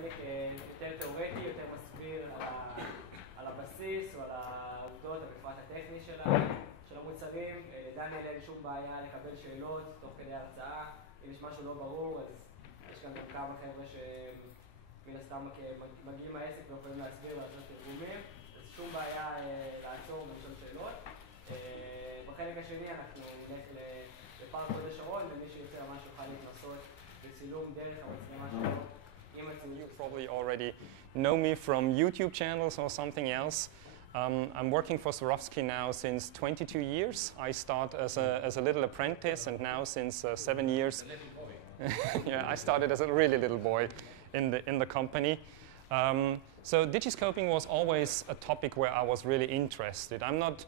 חלק יותר תיאורטי, יותר מסביר על הבסיס או על העובדות, המפרט הטכני של המוצרים. לדניאל אין שום בעיה לקבל שאלות תוך כדי ההרצאה. אם יש משהו לא ברור, אז יש כאן גם כמה חבר'ה שמן הסתם מגיעים מהעסק ויכולים להסביר ולעשות תרגומים. אז שום בעיה לעצור ולשאול שאלות. בחלק השני אנחנו נלך לפארק הוד השרון, ומי שיוצא ממש יוכל להתנסות בצילום דרך המצלמה שלו. You probably already know me from YouTube channels or something else. I'm working for Swarovski now since 22 years. I start as a little apprentice, and now since 7 years. Yeah, I started as a really little boy in the company. So Digiscoping was always a topic where I was really interested. I'm not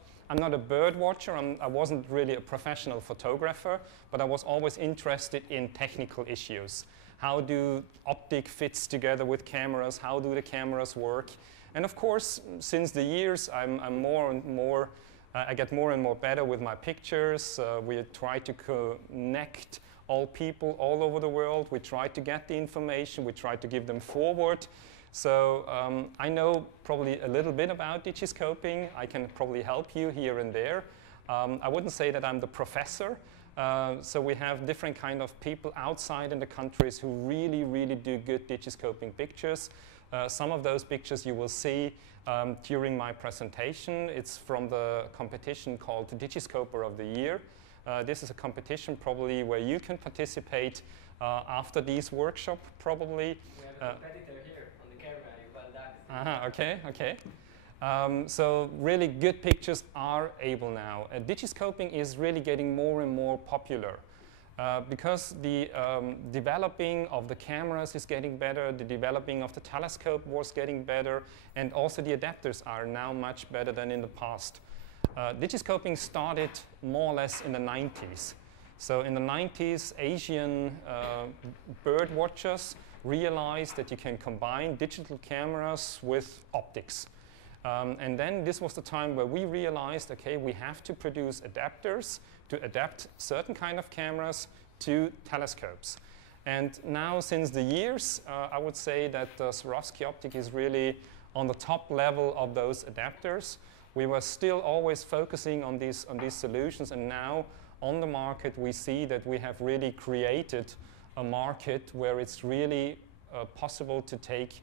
a bird watcher. I wasn't really a professional photographer, but I was always interested in technical issues. How do optic fits together with cameras? How do the cameras work? And of course, since the years, I'm more and more, I get more and more better with my pictures. We try to connect all people all over the world. We try to get the information. We try to give them forward. So I know probably a little bit about Digiscoping. I can probably help you here and there. I wouldn't say that I'm the professor. So we have different kind of people outside in the countries who really, really do good Digiscoping pictures. Some of those pictures you will see during my presentation. It's from the competition called Digiscoper of the Year. This is a competition probably where you can participate after these workshop probably. We have a competitor here on the camera. You got that. Okay, okay. So really good pictures are able now. Digiscoping is really getting more and more popular because the developing of the cameras is getting better, the developing of the telescope was getting better, and also the adapters are now much better than in the past. Digiscoping started more or less in the 90s. So in the 90s, Asian bird watchers realized that you can combine digital cameras with optics. And then this was the time where we realized, okay, we have to produce adapters to adapt certain kind of cameras to telescopes. And now, since the years, I would say that Swarovski optic is really on the top level of those adapters. We were still always focusing on these solutions, and now on the market we see that we have really created a market where it's really possible to take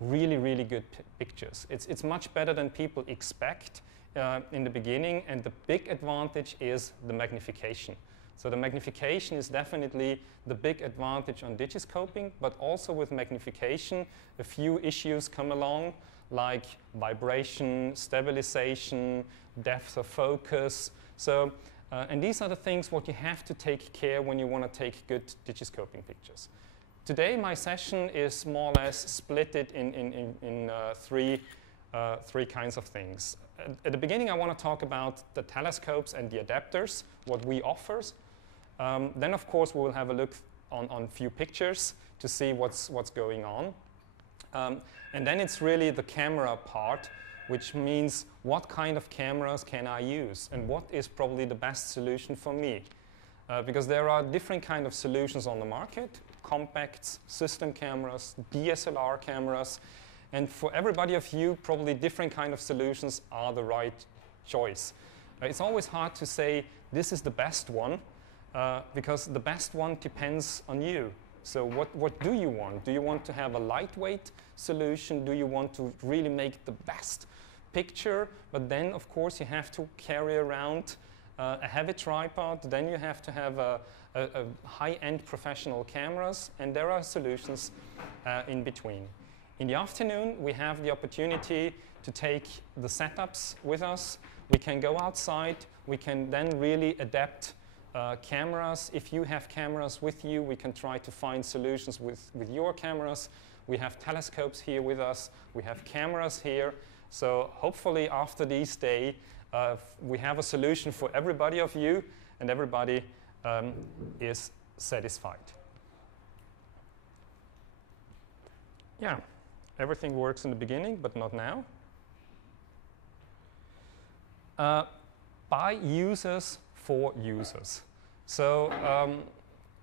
really, really good pictures. It's much better than people expect in the beginning, and the big advantage is the magnification. So the magnification is definitely the big advantage on Digiscoping, but also with magnification, a few issues come along, like vibration, stabilization, depth of focus. So, and these are the things what you have to take care when you want to take good Digiscoping pictures. Today, my session is more or less split in three kinds of things. At the beginning, I want to talk about the telescopes and the adapters, what we offer. Then, of course, we will have a look on a few pictures to see what's going on. And then it's really the camera part, which means what kind of cameras can I use and what is probably the best solution for me. Because there are different kind of solutions on the market, compacts, system cameras, DSLR cameras, and for everybody of you, probably different kind of solutions are the right choice. It's always hard to say this is the best one, because the best one depends on you. So what do you want? Do you want to have a lightweight solution? Do you want to really make the best picture? But then, of course, you have to carry around a heavy tripod. Then you have to have a high-end professional cameras, and there are solutions in between. In the afternoon, we have the opportunity to take the setups with us. We can go outside. We can then really adapt cameras. If you have cameras with you, we can try to find solutions with your cameras. We have telescopes here with us. We have cameras here. So hopefully after this day, we have a solution for everybody of you, and everybody is satisfied. Yeah, everything works in the beginning, but not now. By users for users. So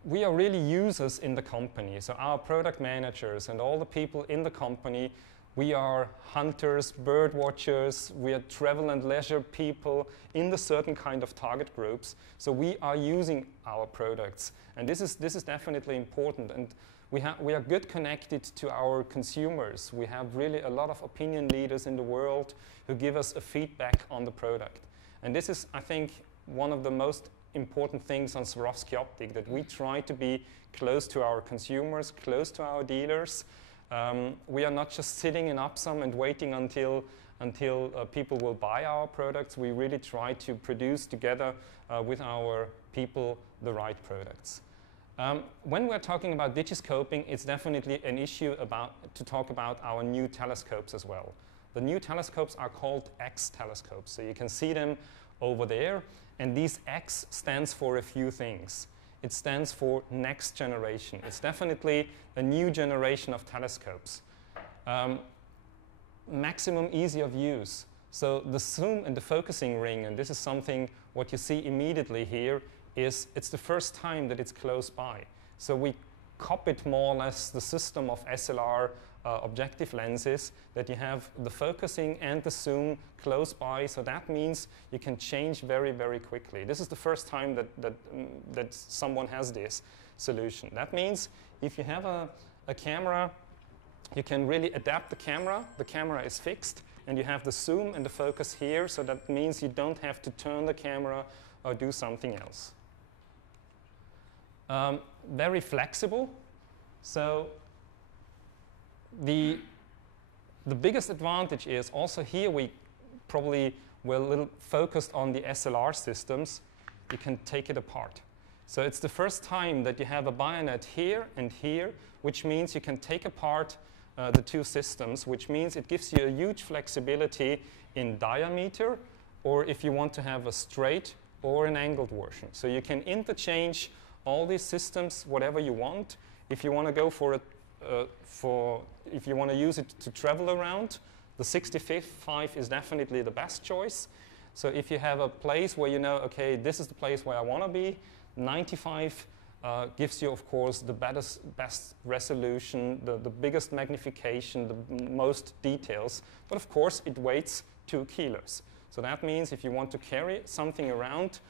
we are really users in the company. So our product managers and all the people in the company, we are hunters, bird watchers, we are travel and leisure people in the certain kind of target groups. So we are using our products. And this is definitely important. And we are good connected to our consumers. We have really a lot of opinion leaders in the world who give us a feedback on the product. And this is, I think, one of the most important things on Swarovski Optik, that we try to be close to our consumers, close to our dealers. We are not just sitting in Upsum and waiting until people will buy our products. We really try to produce together with our people the right products. When we're talking about Digiscoping, it's definitely an issue to talk about our new telescopes as well. The new telescopes are called X telescopes. So you can see them over there. And these X stands for a few things. It stands for next generation. It's definitely a new generation of telescopes. Maximum ease of use. So the zoom and the focusing ring, and this is something what you see immediately here, is it's the first time that it's close by. So we copied more or less the system of SLR objective lenses, that you have the focusing and the zoom close by. So that means you can change very, very quickly. This is the first time that someone has this solution. That means if you have a camera, you can really adapt the camera. The camera is fixed, and you have the zoom and the focus here. So that means you don't have to turn the camera or do something else. Very flexible. So the biggest advantage is also here we probably were a little focused on the SLR systems. You can take it apart. So it's the first time that you have a bayonet here and here, which means you can take apart the two systems, which means it gives you a huge flexibility in diameter, or if you want to have a straight or an angled version. So you can interchange all these systems, whatever you want. If you want to go if you want to use it to travel around, the 65 is definitely the best choice. So if you have a place where you know, okay, this is the place where I want to be, 95 gives you, of course, the best resolution, the biggest magnification, the most details. But of course, it weighs 2 kilos. So that means if you want to carry something around,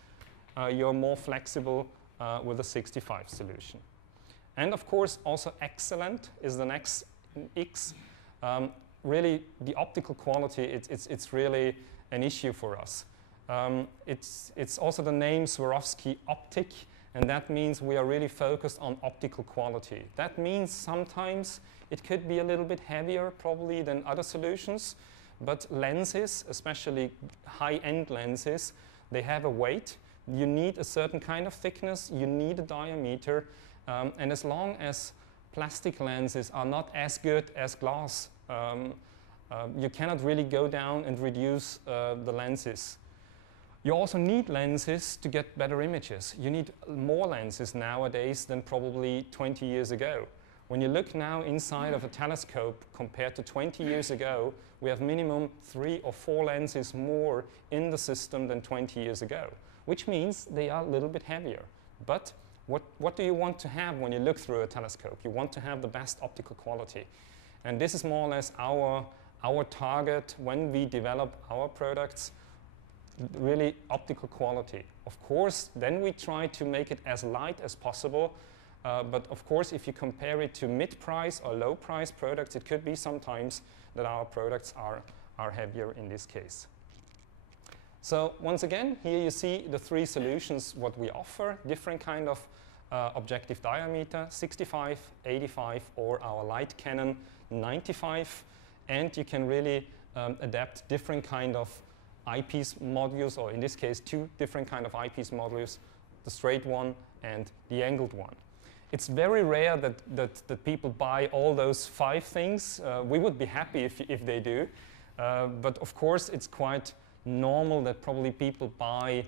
you're more flexible with a 65 solution. And of course, also excellent is the next X. Really, the optical quality, it's really an issue for us. It's also the name Swarovski Optik, and that means we are really focused on optical quality. That means sometimes it could be a little bit heavier probably than other solutions, but lenses, especially high-end lenses, they have a weight. You need a certain kind of thickness, you need a diameter, and as long as plastic lenses are not as good as glass, you cannot really go down and reduce the lenses. You also need lenses to get better images. You need more lenses nowadays than probably 20 years ago. When you look now inside of a telescope compared to 20 years ago, we have minimum 3 or 4 lenses more in the system than 20 years ago, which means they are a little bit heavier. But what do you want to have when you look through a telescope? You want to have the best optical quality. And this is more or less our target when we develop our products, really optical quality. Of course, then we try to make it as light as possible. But of course, if you compare it to mid-price or low-price products, it could be sometimes that our products are heavier in this case. So once again, here you see the 3 solutions, what we offer, different kind of objective diameter, 65, 85, or our light Canon 95. And you can really adapt different kind of eyepiece modules, or in this case, 2 different kind of eyepiece modules, the straight one and the angled one. It's very rare that people buy all those 5 things. We would be happy if they do. But of course, it's quite normal that probably people buy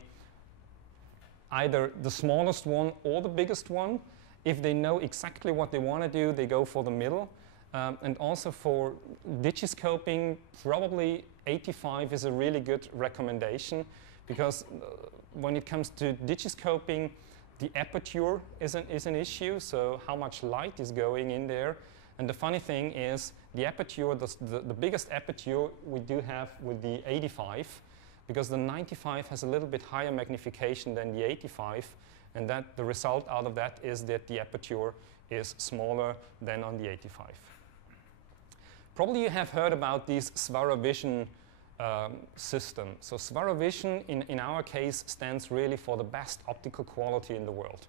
either the smallest one or the biggest one. If they know exactly what they want to do, they go for the middle. And also for Digiscoping, probably 85 is a really good recommendation, because when it comes to Digiscoping, The aperture is an issue, so how much light is going in there. And the funny thing is, the aperture, the biggest aperture we do have with the 85, because the 95 has a little bit higher magnification than the 85, and that the result out of that is that the aperture is smaller than on the 85. Probably you have heard about this Swarovski system. So Swarovski, in our case, stands really for the best optical quality in the world.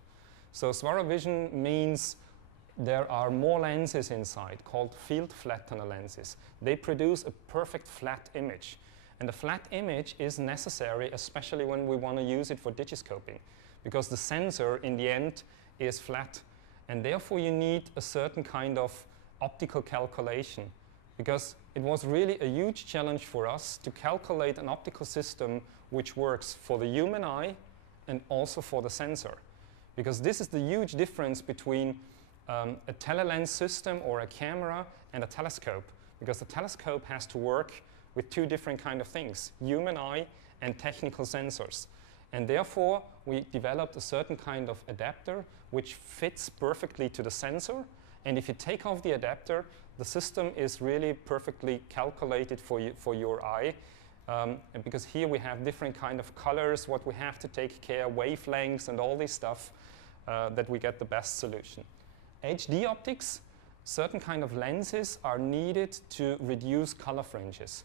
So Swarovski means there are more lenses inside, called field flattener lenses. They produce a perfect flat image. And the flat image is necessary, especially when we want to use it for digiscoping, because the sensor, in the end, is flat. And therefore, you need a certain kind of optical calculation, because it was really a huge challenge for us to calculate an optical system which works for the human eye and also for the sensor. Because this is the huge difference between a telelens system or a camera and a telescope, because the telescope has to work with two different kind of things, human eye and technical sensors. And therefore, we developed a certain kind of adapter which fits perfectly to the sensor. And if you take off the adapter, the system is really perfectly calculated for your eye. And because here we have different kind of colors, what we have to take care, wavelengths and all this stuff, that we get the best solution. HD optics, certain kind of lenses are needed to reduce color fringes.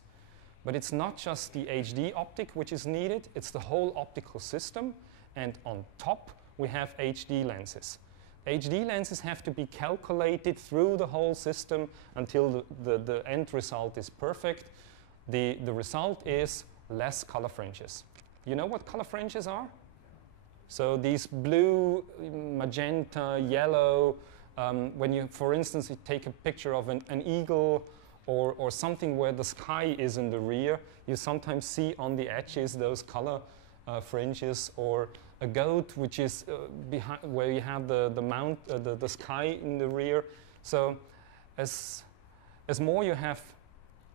But it's not just the HD optic which is needed, it's the whole optical system. And on top, we have HD lenses. HD lenses have to be calculated through the whole system until the end result is perfect. The result is less color fringes. You know what color fringes are? So these blue, magenta, yellow, when you, for instance, you take a picture of an eagle or something where the sky is in the rear, you sometimes see on the edges those color fringes, or a goat which is behind, where you have the sky in the rear. So as more you have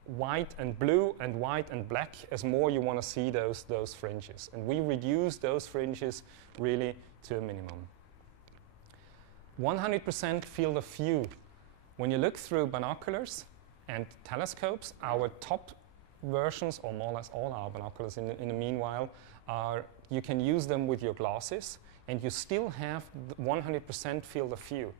white and blue and white and black, as more you want to see those fringes. And we reduce those fringes really to a minimum. 100% field of view. When you look through binoculars and telescopes, our top versions, or more or less all our binoculars in the meanwhile, you can use them with your glasses, and you still have 100% field of view.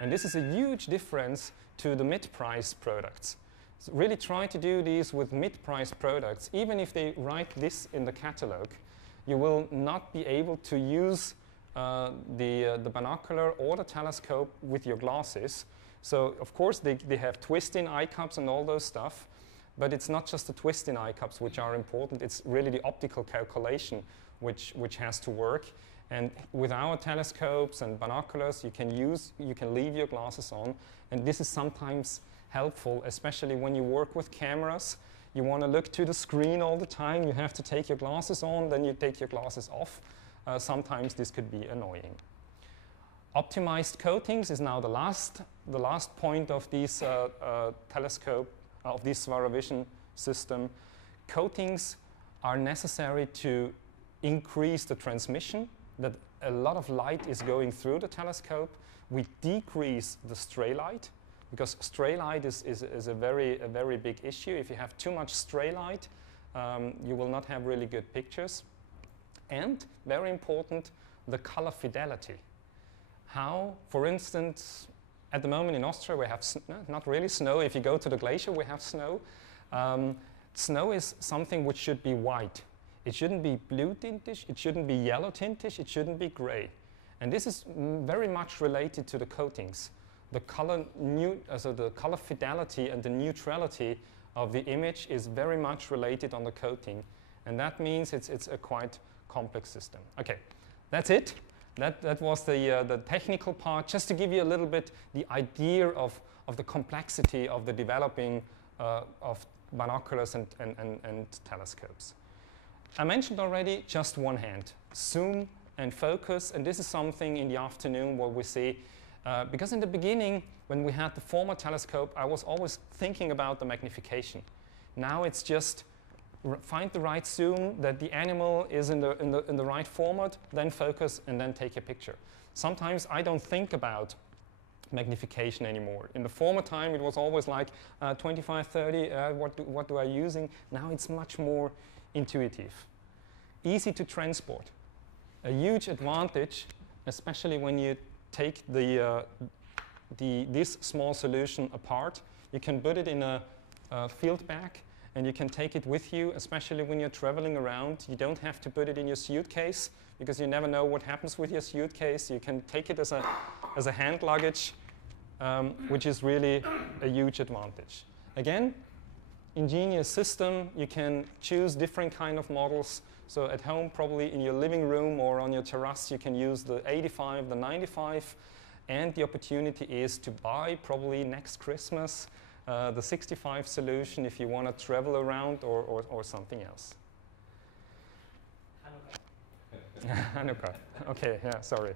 And this is a huge difference to the mid-price products. So really try to do these with mid-price products. Even if they write this in the catalog, you will not be able to use the binocular or the telescope with your glasses. So of course they have twist-in eye cups and all those stuff, but it's not just the twist-in eye cups which are important, it's really the optical calculation which has to work. And with our telescopes and binoculars, you can leave your glasses on, and this is sometimes helpful, especially when you work with cameras. You want to look to the screen all the time, you have to take your glasses on, then you take your glasses off. Sometimes this could be annoying. Optimized coatings is now the last point of this telescope, of this Swarovski system. Coatings are necessary to increase the transmission, that a lot of light is going through the telescope. We decrease the stray light, because stray light is a very big issue. If you have too much stray light, you will not have really good pictures. And, very important, the color fidelity. How, for instance, at the moment in Austria we have not really snow. If you go to the glacier, we have snow. Snow is something which should be white. It shouldn't be blue tintish, it shouldn't be yellow tintish, it shouldn't be gray. And this is very much related to the coatings. The color fidelity and the neutrality of the image is very much related on the coating. And that means it's a quite complex system. Okay, that's it. That was the technical part, just to give you a little bit the idea of the complexity of the developing of binoculars and telescopes. I mentioned already just one hand, zoom and focus, and this is something in the afternoon what we see, because in the beginning, when we had the former telescope, I was always thinking about the magnification. Now it's just find the right zoom, that the animal is in the right format, then focus and then take a picture. Sometimes I don't think about magnification anymore. In the former time, it was always like 25, 30, what do I using? Now it's much more intuitive. Easy to transport. A huge advantage, especially when you take this small solution apart. You can put it in a field bag and you can take it with you, especially when you're traveling around. You don't have to put it in your suitcase because you never know what happens with your suitcase. You can take it as a hand luggage, which is really a huge advantage. Again, ingenious system. You can choose different kind of models. So at home, probably in your living room or on your terrace, you can use the 85, the 95. And the opportunity is to buy probably next Christmas the 65 solution if you want to travel around or something else. Hanukkah. Hanukkah. Okay, yeah, sorry.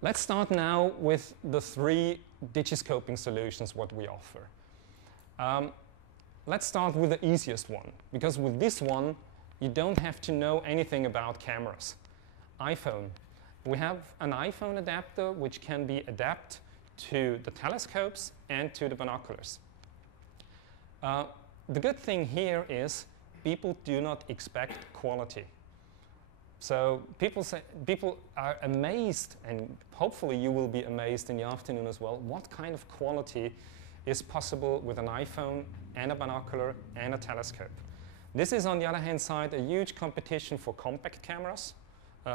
Let's start now with the 3 Digiscoping solutions what we offer. Let's start with the easiest one, because with this one, you don't have to know anything about cameras. iPhone. We have an iPhone adapter which can be adapted to the telescopes and to the binoculars. The good thing here is people do not expect quality. So people are amazed, and hopefully you will be amazed in the afternoon as well, what kind of quality is possible with an iPhone and a binocular and a telescope. This is, on the other hand side, a huge competition for compact cameras,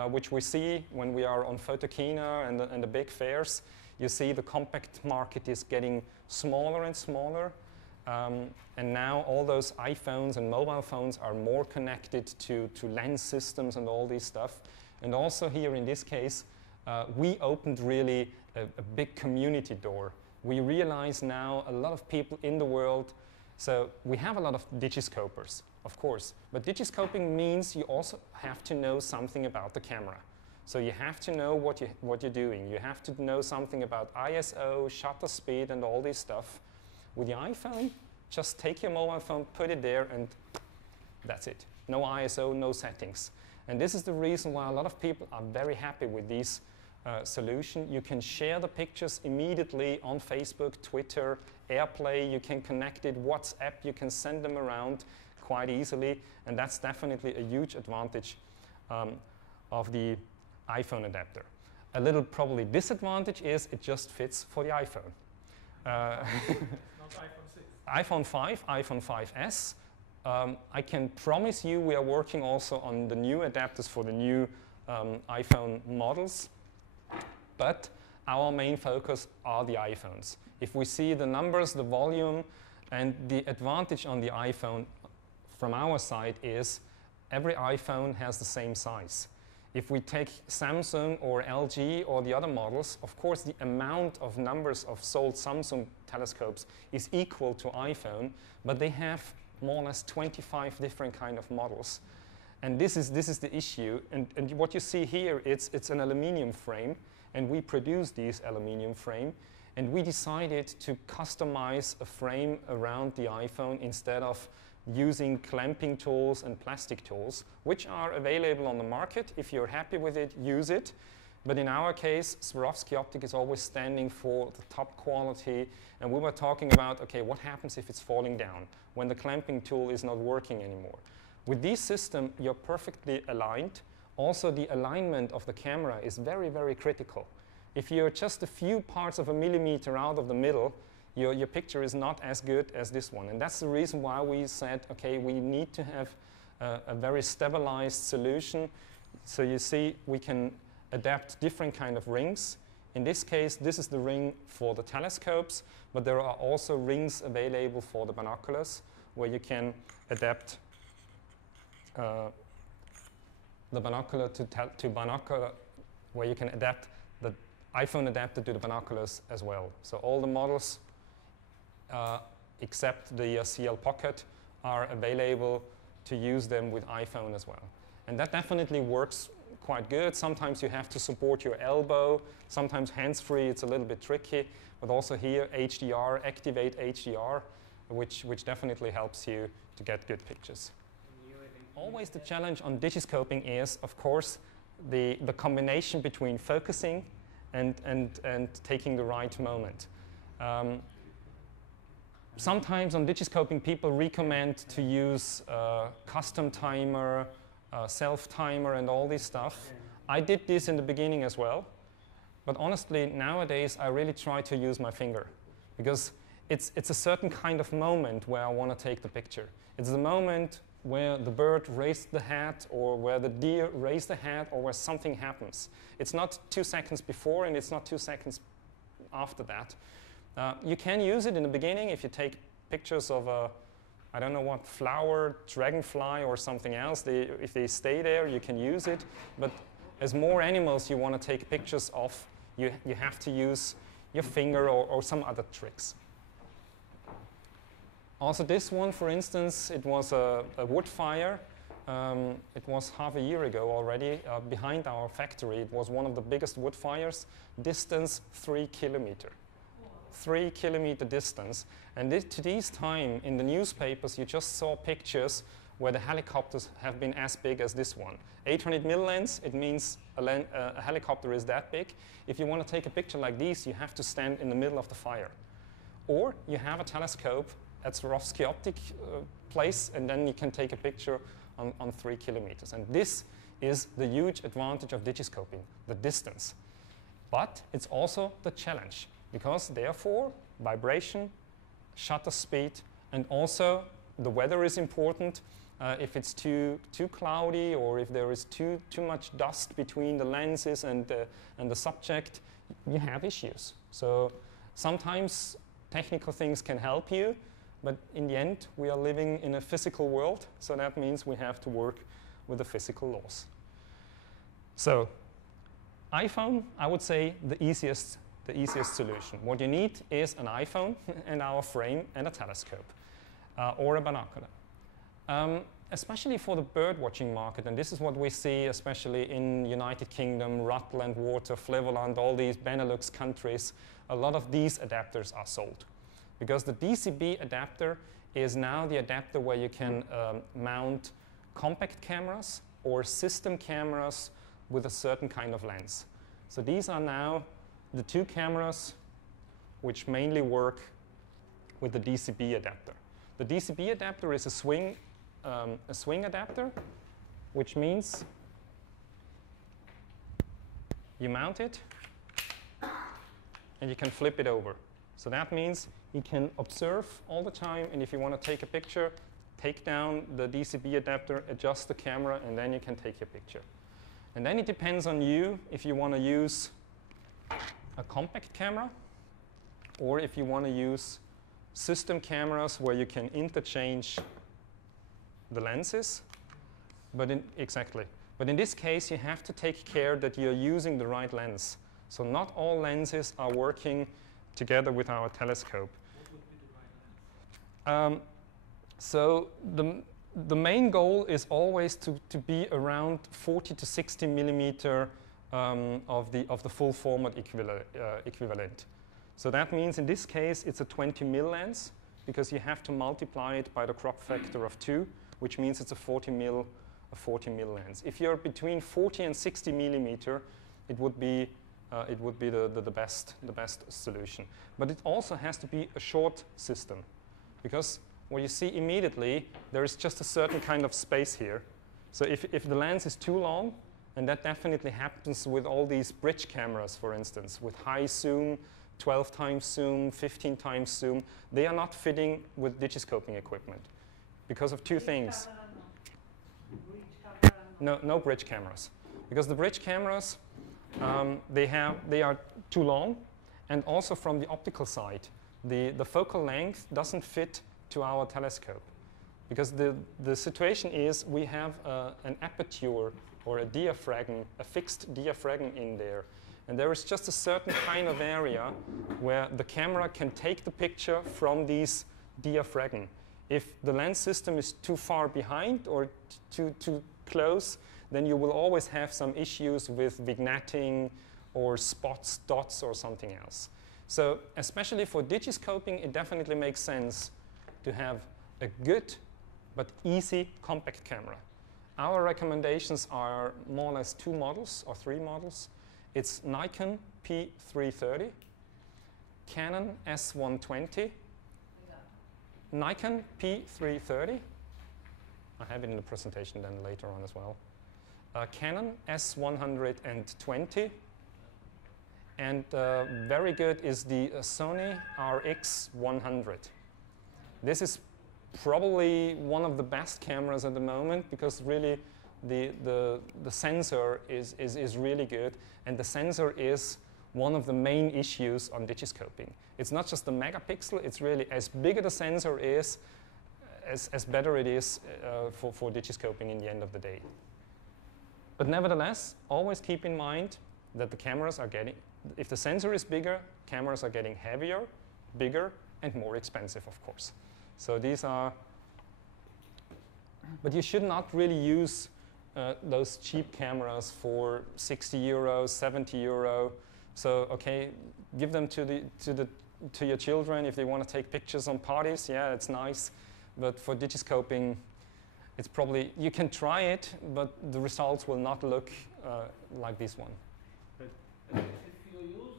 which we see when we are on Photokina and the big fairs. You see the compact market is getting smaller and smaller. And now all those iPhones and mobile phones are more connected to lens systems and all this stuff. And also here in this case, we opened really a big community door. We realize now a lot of people in the world, so we have a lot of digiscopers, of course, but digiscoping means you also have to know something about the camera. So you have to know what you're doing. You have to know something about ISO, shutter speed, and all this stuff. With the iPhone, just take your mobile phone, put it there, and that's it. No ISO, no settings. And this is the reason why a lot of people are very happy with these solution. You can share the pictures immediately on Facebook, Twitter, AirPlay. You can connect it, WhatsApp. You can send them around quite easily. And that's definitely a huge advantage of the iPhone adapter. A little probably disadvantage is it just fits for the iPhone. Not iPhone 6. iPhone 5, iPhone 5S. I can promise you we are working also on the new adapters for the new iPhone models, but our main focus are the iPhones. If we see the numbers, the volume, and the advantage on the iPhone from our side is every iPhone has the same size. If we take Samsung or LG or the other models, of course the amount of numbers of sold Samsung telescopes is equal to iPhone, but they have more or less 25 different kind of models. And this is the issue. And what you see here, it's an aluminum frame, and we produce these aluminum frame, and we decided to customize a frame around the iPhone instead of using clamping tools and plastic tools, which are available on the market. If you're happy with it, use it. But in our case, Swarovski optic is always standing for the top quality. And we were talking about, okay, what happens if it's falling down, when the clamping tool is not working anymore? With this system, you're perfectly aligned. Also, the alignment of the camera is very, very critical. If you're just a few parts of a millimeter out of the middle, your picture is not as good as this one. And that's the reason why we said, okay, we need to have a very stabilized solution. So you see, we can adapt different kind of rings. In this case, this is the ring for the telescopes, but there are also rings available for the binoculars, where you can adapt the binocular to binocular, where you can adapt the iPhone adapter to the binoculars as well. So all the models, except the CL Pocket, are available to use them with iPhone as well. And that definitely works quite good. Sometimes you have to support your elbow. Sometimes hands-free, it's a little bit tricky. But also here, HDR, activate HDR, which definitely helps you to get good pictures. Always the challenge on Digiscoping is, of course, the combination between focusing and taking the right moment. Sometimes on Digiscoping, people recommend to use custom timer, self-timer, and all this stuff. I did this in the beginning as well. But honestly, nowadays, I really try to use my finger. Because it's a certain kind of moment where I want to take the picture. It's the moment where the bird raised the head, or where the deer raised the head, or where something happens. It's not 2 seconds before, and it's not 2 seconds after that. You can use it in the beginning if you take pictures of a, I don't know what, flower, dragonfly, or something else. If they stay there, you can use it. But as more animals you want to take pictures of, you have to use your finger or some other tricks. Also this one, for instance, it was a wood fire. It was half a year ago already behind our factory. It was one of the biggest wood fires, distance 3 kilometers. 3 kilometer distance. And to this time, in the newspapers, you just saw pictures where the helicopters have been as big as this one. 800 mil lens, it means a helicopter is that big. If you want to take a picture like this, you have to stand in the middle of the fire. Or you have a telescope at Swarovski optic place, and then you can take a picture on 3 kilometers. And this is the huge advantage of Digiscoping, the distance. But it's also the challenge, because therefore, vibration, shutter speed, and also the weather is important. If it's too cloudy, or if there is too much dust between the lenses and the subject, you have issues. So sometimes technical things can help you, but in the end, we are living in a physical world, so that means we have to work with the physical laws. So iPhone, I would say the easiest solution. What you need is an iPhone and our frame and a telescope or a binocular. Especially for the bird watching market, and this is what we see especially in United Kingdom, Rutland Water, Flevoland, all these Benelux countries, a lot of these adapters are sold. Because the DCB adapter is now the adapter where you can mount compact cameras or system cameras with a certain kind of lens. So these are now the 2 cameras which mainly work with the DCB adapter. The DCB adapter is a swing adapter, which means you mount it and you can flip it over. So that means you can observe all the time, and if you want to take a picture, take down the DCB adapter, adjust the camera, and then you can take your picture. And then it depends on you if you want to use a compact camera, or if you want to use system cameras where you can interchange the lenses. But in this case, you have to take care that you're using the right lens. So not all lenses are working together with our telescope. What would be the right lens? So the main goal is always to be around 40 to 60 millimeter of the full format equivalent. So that means in this case it's a 20 mil lens, because you have to multiply it by the crop factor of 2, which means it's a 40 mil lens. If you're between 40 and 60 millimeter, it would be the best solution. But it also has to be a short system, because what you see immediately, there is just a certain kind of space here. So if the lens is too long, and that definitely happens with all these bridge cameras, for instance, with high zoom, 12 times zoom, 15 times zoom, they are not fitting with Digiscoping equipment because of 2 things. No bridge cameras, because the bridge cameras, they are too long, and also from the optical side, the focal length doesn't fit to our telescope, because the situation is we have an aperture or a diaphragm, a fixed diaphragm in there, and there is just a certain kind of area where the camera can take the picture from these diaphragm. If the lens system is too far behind or too close, then you will always have some issues with vignetting or spots, dots, or something else. So especially for Digiscoping, it definitely makes sense to have a good but easy compact camera. Our recommendations are more or less 2 models or 3 models. It's Nikon P330, Canon S120, Nikon P330. I have it in the presentation then later on as well. Canon S120. And very good is the Sony RX100. This is probably one of the best cameras at the moment because really the sensor is really good, and the sensor is one of the main issues on Digiscoping. It's not just the megapixel, it's really as bigger the sensor is, as better it is for Digiscoping in the end of the day. But nevertheless, always keep in mind that the cameras are getting, if the sensor is bigger, cameras are getting heavier, bigger, and more expensive, of course. So these are, but you should not really use those cheap cameras for 60 euros, 70 euro. So okay, give them to your children if they want to take pictures on parties. Yeah, it's nice, but for Digiscoping, it's probably, you can try it, but the results will not look like this one. If you use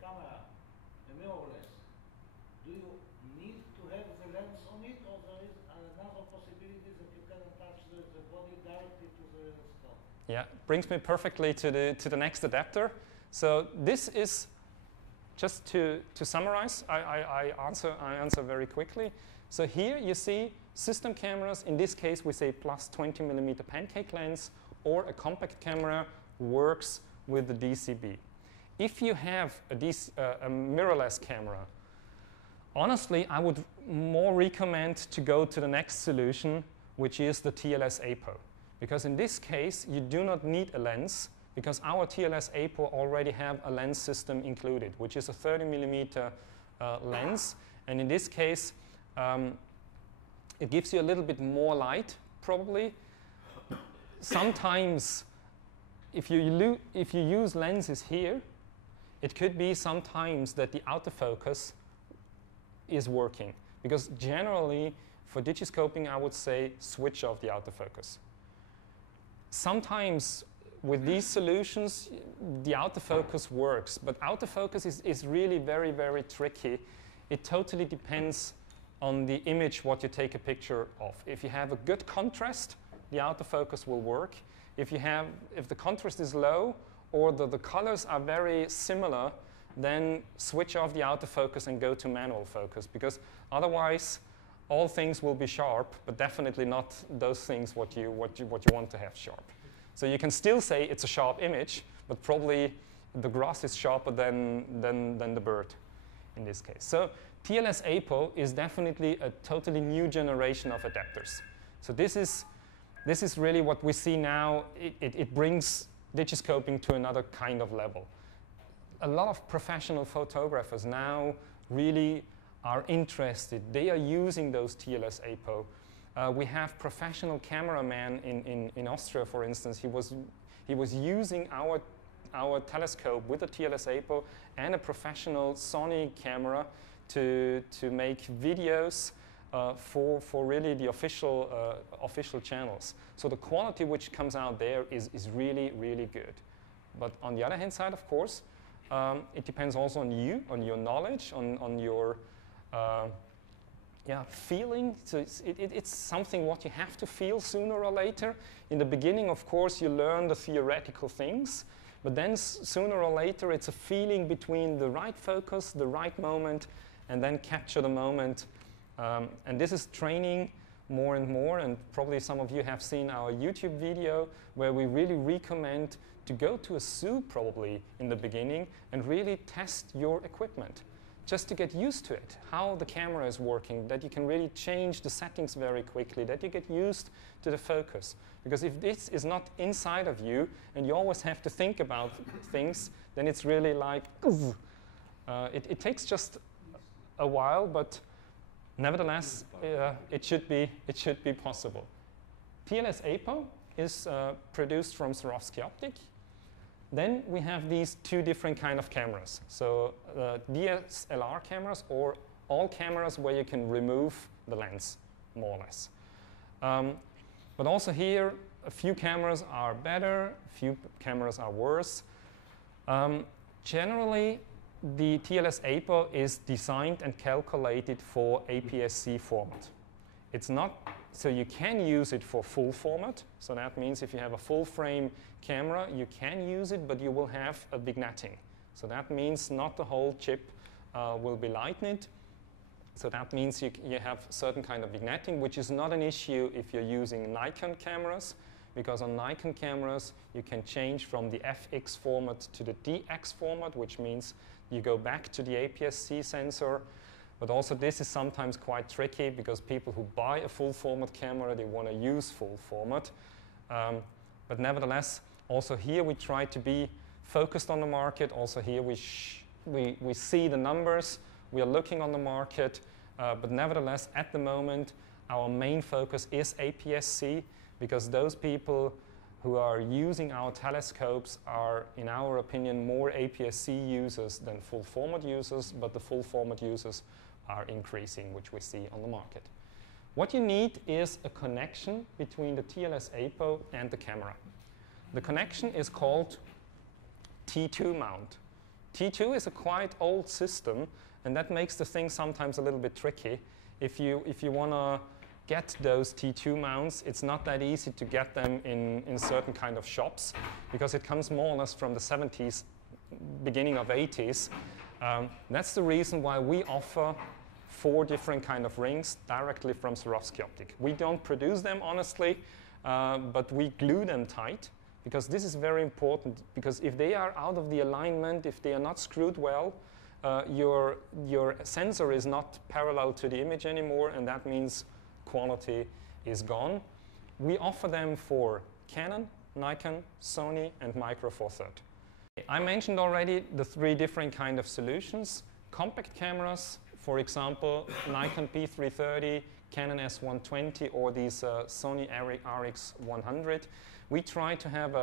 camera, mirrorless, do you need to have the lens on it, or there is another possibility that you can attach the body directly to the skull? Yeah, brings me perfectly to the next adapter. So this is, just to summarize, I answer very quickly. So here you see system cameras. In this case, we say plus 20mm pancake lens, or a compact camera works with the DCB. If you have a mirrorless camera, honestly, I would more recommend to go to the next solution, which is the TLS APO. Because in this case, you do not need a lens, because our TLS APO already have a lens system included, which is a 30mm lens. And in this case, it gives you a little bit more light, probably. Sometimes, if you use lenses here, it could be sometimes that the autofocus is working. Because generally, for Digiscoping, I would say switch off the autofocus. Sometimes, with these solutions, the autofocus works, but autofocus is really very, very tricky. It totally depends on the image what you take a picture of. If you have a good contrast, the autofocus will work. If the contrast is low or the colors are very similar, then switch off the autofocus and go to manual focus, because otherwise all things will be sharp, but definitely not those things what you want to have sharp. So you can still say it's a sharp image, but probably the grass is sharper than the bird in this case. So TLS APO is definitely a totally new generation of adapters. So this is really what we see now. It brings Digiscoping to another kind of level. A lot of professional photographers now really are interested. They are using those TLS APO. We have professional cameraman in Austria, for instance. He was using our telescope with a TLS APO and a professional Sony camera to make videos for really the official channels. So the quality which comes out there is really, really good. But on the other hand side, of course, it depends also on you, on your knowledge, on your feeling. So it's something what you have to feel sooner or later. In the beginning, of course, you learn the theoretical things, but then sooner or later, it's a feeling between the right focus, the right moment, and then capture the moment. And this is training more and more, and probably some of you have seen our YouTube video where we really recommend to go to a zoo probably in the beginning and really test your equipment, just to get used to it, how the camera is working, that you can really change the settings very quickly, that you get used to the focus. Because if this is not inside of you and you always have to think about things, then it's really like, it takes just a while, but Nevertheless, it should be possible. TLS APO is produced from Swarovski Optic. Then we have these two different kind of cameras. So DSLR cameras, or all cameras where you can remove the lens, more or less. But also here, a few cameras are better, a few cameras are worse. Generally, the TLS APO is designed and calculated for APS-C format. It's not, so you can use it for full format. So that means if you have a full frame camera, you can use it, but you will have a vignetting. So that means not the whole chip will be lightened. So that means you have certain kind of vignetting, which is not an issue if you're using Nikon cameras, because on Nikon cameras, you can change from the FX format to the DX format, which means you go back to the APS-C sensor. But also this is sometimes quite tricky, because people who buy a full format camera, they want to use full format. But nevertheless, also here we try to be focused on the market. Also here we see the numbers. We are looking on the market. But nevertheless, at the moment, our main focus is APS-C, because those people who are using our telescopes are, in our opinion, more APS-C users than full format users, but the full format users are increasing, which we see on the market. What you need is a connection between the TLS APO and the camera. The connection is called T2 mount. T2 is a quite old system, and that makes the thing sometimes a little bit tricky. If you want to get those T2 mounts, it's not that easy to get them in certain kind of shops, because it comes more or less from the 70s, beginning of 80s. That's the reason why we offer 4 different kind of rings directly from Swarovski Optic. We don't produce them, honestly, but we glue them tight, because this is very important, because if they are out of the alignment, if they are not screwed well, your sensor is not parallel to the image anymore, and that means quality is gone. We offer them for Canon, Nikon, Sony, and Micro Four Thirds. I mentioned already the 3 different kind of solutions. Compact cameras, for example, Nikon P330, Canon S120, or these Sony RX100. We try to have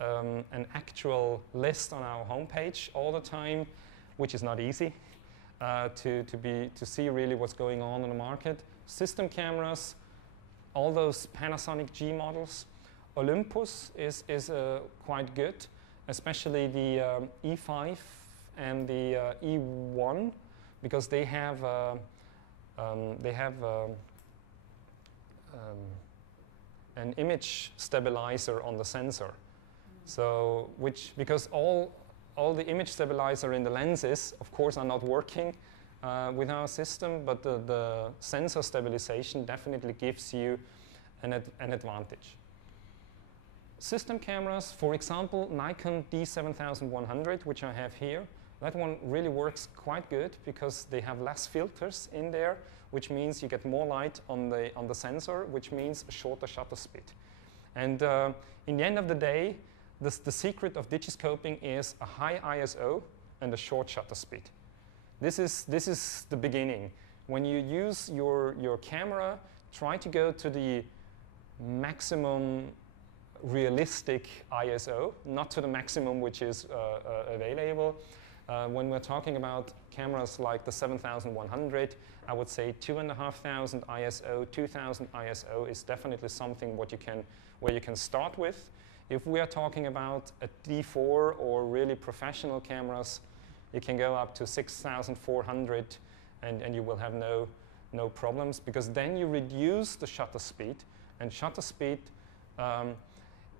an actual list on our homepage all the time, which is not easy to see really what's going on in the market. System cameras, all those Panasonic G models. Olympus is quite good, especially the E5 and the E1, because they have an image stabilizer on the sensor. So because all the image stabilizer in the lenses, of course, are not working with our system, but the sensor stabilization definitely gives you an advantage. System cameras, for example, Nikon D7100, which I have here, that one really works quite good, because they have less filters in there, which means you get more light on the sensor, which means a shorter shutter speed. And in the end of the day, the secret of Digiscoping is a high ISO and a short shutter speed. This is the beginning. When you use your camera, try to go to the maximum realistic ISO, not to the maximum which is available. When we're talking about cameras like the 7100, I would say 2,500 ISO, 2,000 ISO is definitely something where you can start with. If we are talking about a D4 or really professional cameras, you can go up to 6,400 and you will have no problems, because then you reduce the shutter speed, and shutter speed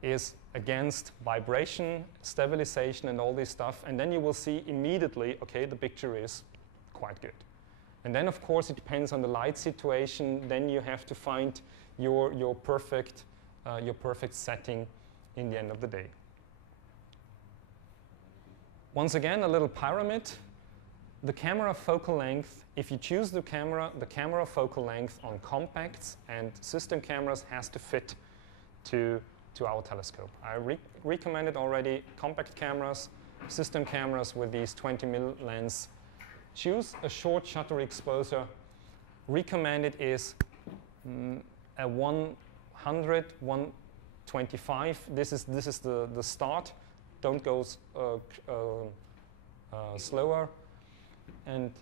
is against vibration, stabilization, and all this stuff, and then you will see immediately, okay, the picture is quite good. And then, of course, it depends on the light situation. Then you have to find your perfect setting in the end of the day. Once again, a little pyramid. The camera focal length, if you choose the camera focal length on compacts and system cameras has to fit to our telescope. I recommended already compact cameras, system cameras with these 20mm lens. Choose a short shutter exposure recommended is a 100, 125. This is the start. Don't go slower. And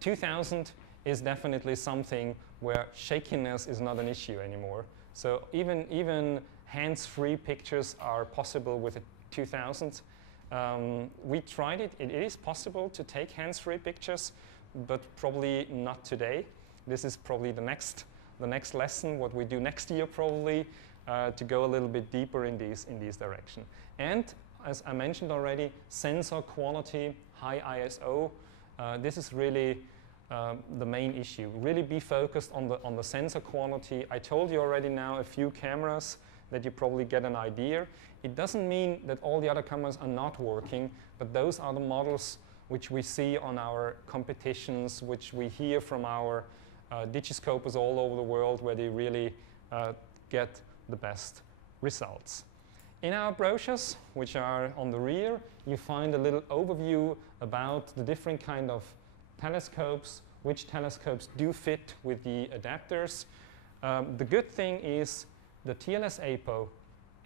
2000 is definitely something where shakiness is not an issue anymore. So even hands-free pictures are possible with a 2000. We tried it. It is possible to take hands-free pictures, but probably not today. This is probably the next lesson, what we do next year probably, to go a little bit deeper in these direction. And as I mentioned already, sensor quality, high ISO. This is really the main issue. Really be focused on the sensor quality. I told you already now a few cameras that you probably get an idea. It doesn't mean that all the other cameras are not working, but those are the models which we see on our competitions, which we hear from our Digiscopers all over the world, where they really get the best results. In our brochures, which are on the rear, you find a little overview about the different kind of telescopes, which telescopes do fit with the adapters. The good thing is the TLS APO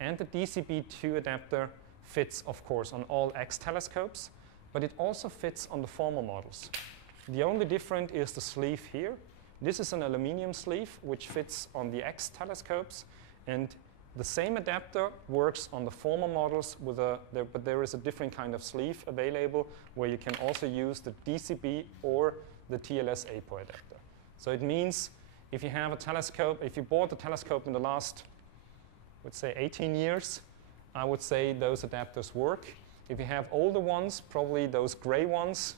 and the DCB2 adapter fits, of course, on all X telescopes, but it also fits on the former models. The only difference is the sleeve here. This is an aluminum sleeve which fits on the X telescopes, and the same adapter works on the former models with but there is a different kind of sleeve available where you can also use the DCB or the TLS APO adapter. So it means if you have a telescope, if you bought a telescope in the last, let's say 18 years, I would say those adapters work. If you have older ones, probably those gray ones,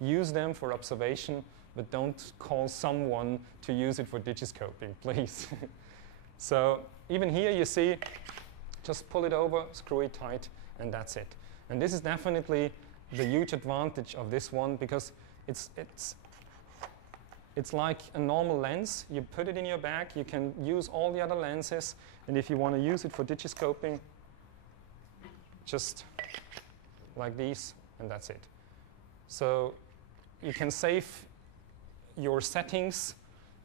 use them for observation, but don't call someone to use it for Digiscoping, please. So even here you see, just pull it over, screw it tight, and that's it. And this is definitely the huge advantage of this one, because it's like a normal lens. You put it in your bag, you can use all the other lenses, and if you want to use it for Digiscoping, just like these, and that's it. So you can save your settings,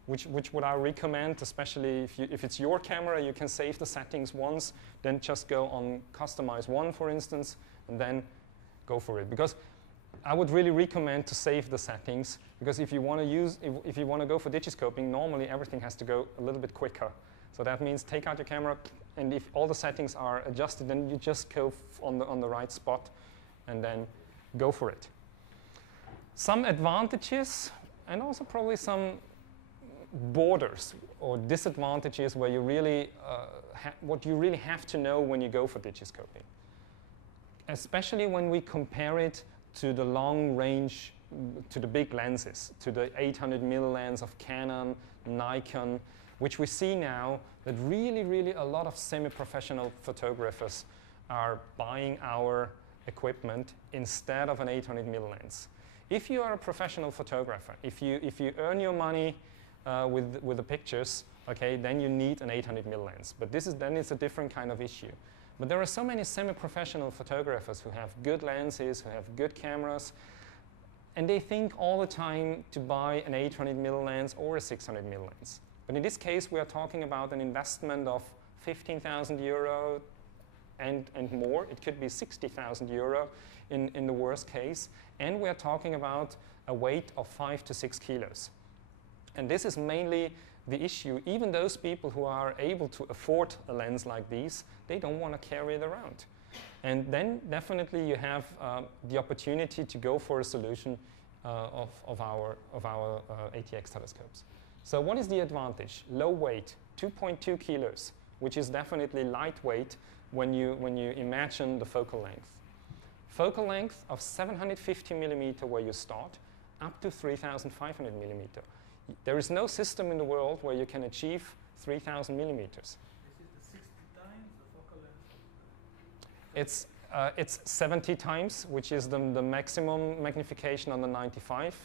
which would I recommend, especially if it's your camera, you can save the settings once, then just go on customize one, for instance, and then go for it. Because I would really recommend to save the settings, because if you want to go for Digiscoping, normally everything has to go a little bit quicker. So that means take out your camera, and if all the settings are adjusted, then you just go on the right spot, and then go for it. Some advantages, and also probably some borders or disadvantages where you really, what you really have to know when you go for Digiscoping. Especially when we compare it to the long range, to the big lenses, to the 800mm lens of Canon, Nikon, which we see now that really a lot of semi-professional photographers are buying our equipment instead of an 800mm lens. If you are a professional photographer, if you earn your money with the pictures, okay, then you need an 800mm lens. But then it's a different kind of issue. But there are so many semi-professional photographers who have good lenses, who have good cameras, and they think all the time to buy an 800mm lens or a 600mm lens. But in this case, we are talking about an investment of 15,000 euro and more. It could be 60,000 euro in the worst case. And we are talking about a weight of 5 to 6 kilos. And this is mainly the issue. Even those people who are able to afford a lens like these, they don't want to carry it around. And then definitely you have the opportunity to go for a solution of our ATX telescopes. So what is the advantage? Low weight, 2.2 kilos, which is definitely lightweight when you imagine the focal length. Focal length of 750mm where you start, up to 3,500mm. There is no system in the world where you can achieve 3,000mm. This is the 60 times the focal length? It's 70 times, which is the maximum magnification on the 95,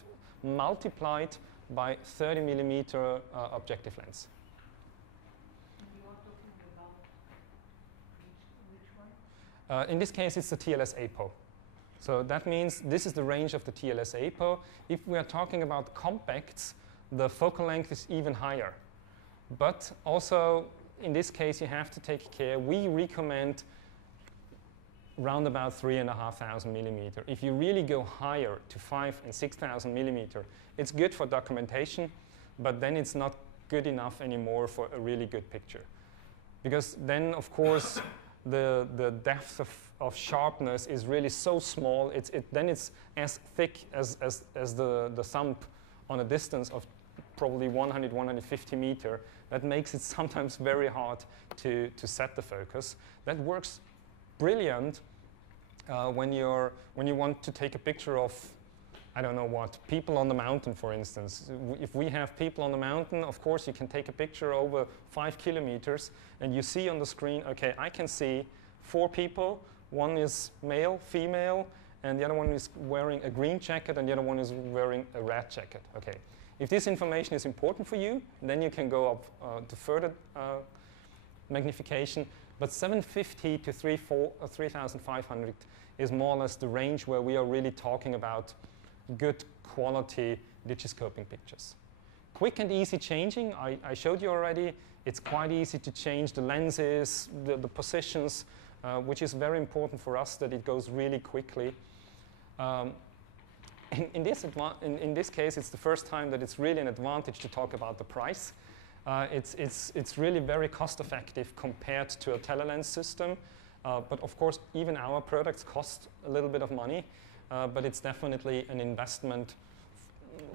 multiplied by 30mm objective lens. You are talking about which one? In this case, it's the TLS APO. So that means this is the range of the TLS APO. If we are talking about compacts, the focal length is even higher. But also, in this case, you have to take care. We recommend round about 3,500 millimeter. If you really go higher to 5,000 and 6,000 millimeter, it's good for documentation, but then it's not good enough anymore for a really good picture. Because then, of course, the depth of sharpness is really so small, then it's as thick as the thumb on a distance of probably 100, 150 meter. That makes it sometimes very hard to set the focus. That works brilliant when you want to take a picture of, I don't know what, people on the mountain, for instance. If we have people on the mountain, of course, you can take a picture over 5 kilometers, and you see on the screen, okay, I can see 4 people. One is male, female, and the other one is wearing a green jacket, and the other one is wearing a red jacket. Okay. If this information is important for you, then you can go up to further magnification. But 750 to 3,500 is more or less the range where we are really talking about good quality digiscoping pictures. Quick and easy changing, I showed you already. It's quite easy to change the lenses, the positions, which is very important for us that it goes really quickly. In this case, it's the first time that it's really an advantage to talk about the price. It's really very cost effective compared to a telelens system. But of course, even our products cost a little bit of money. But it's definitely an investment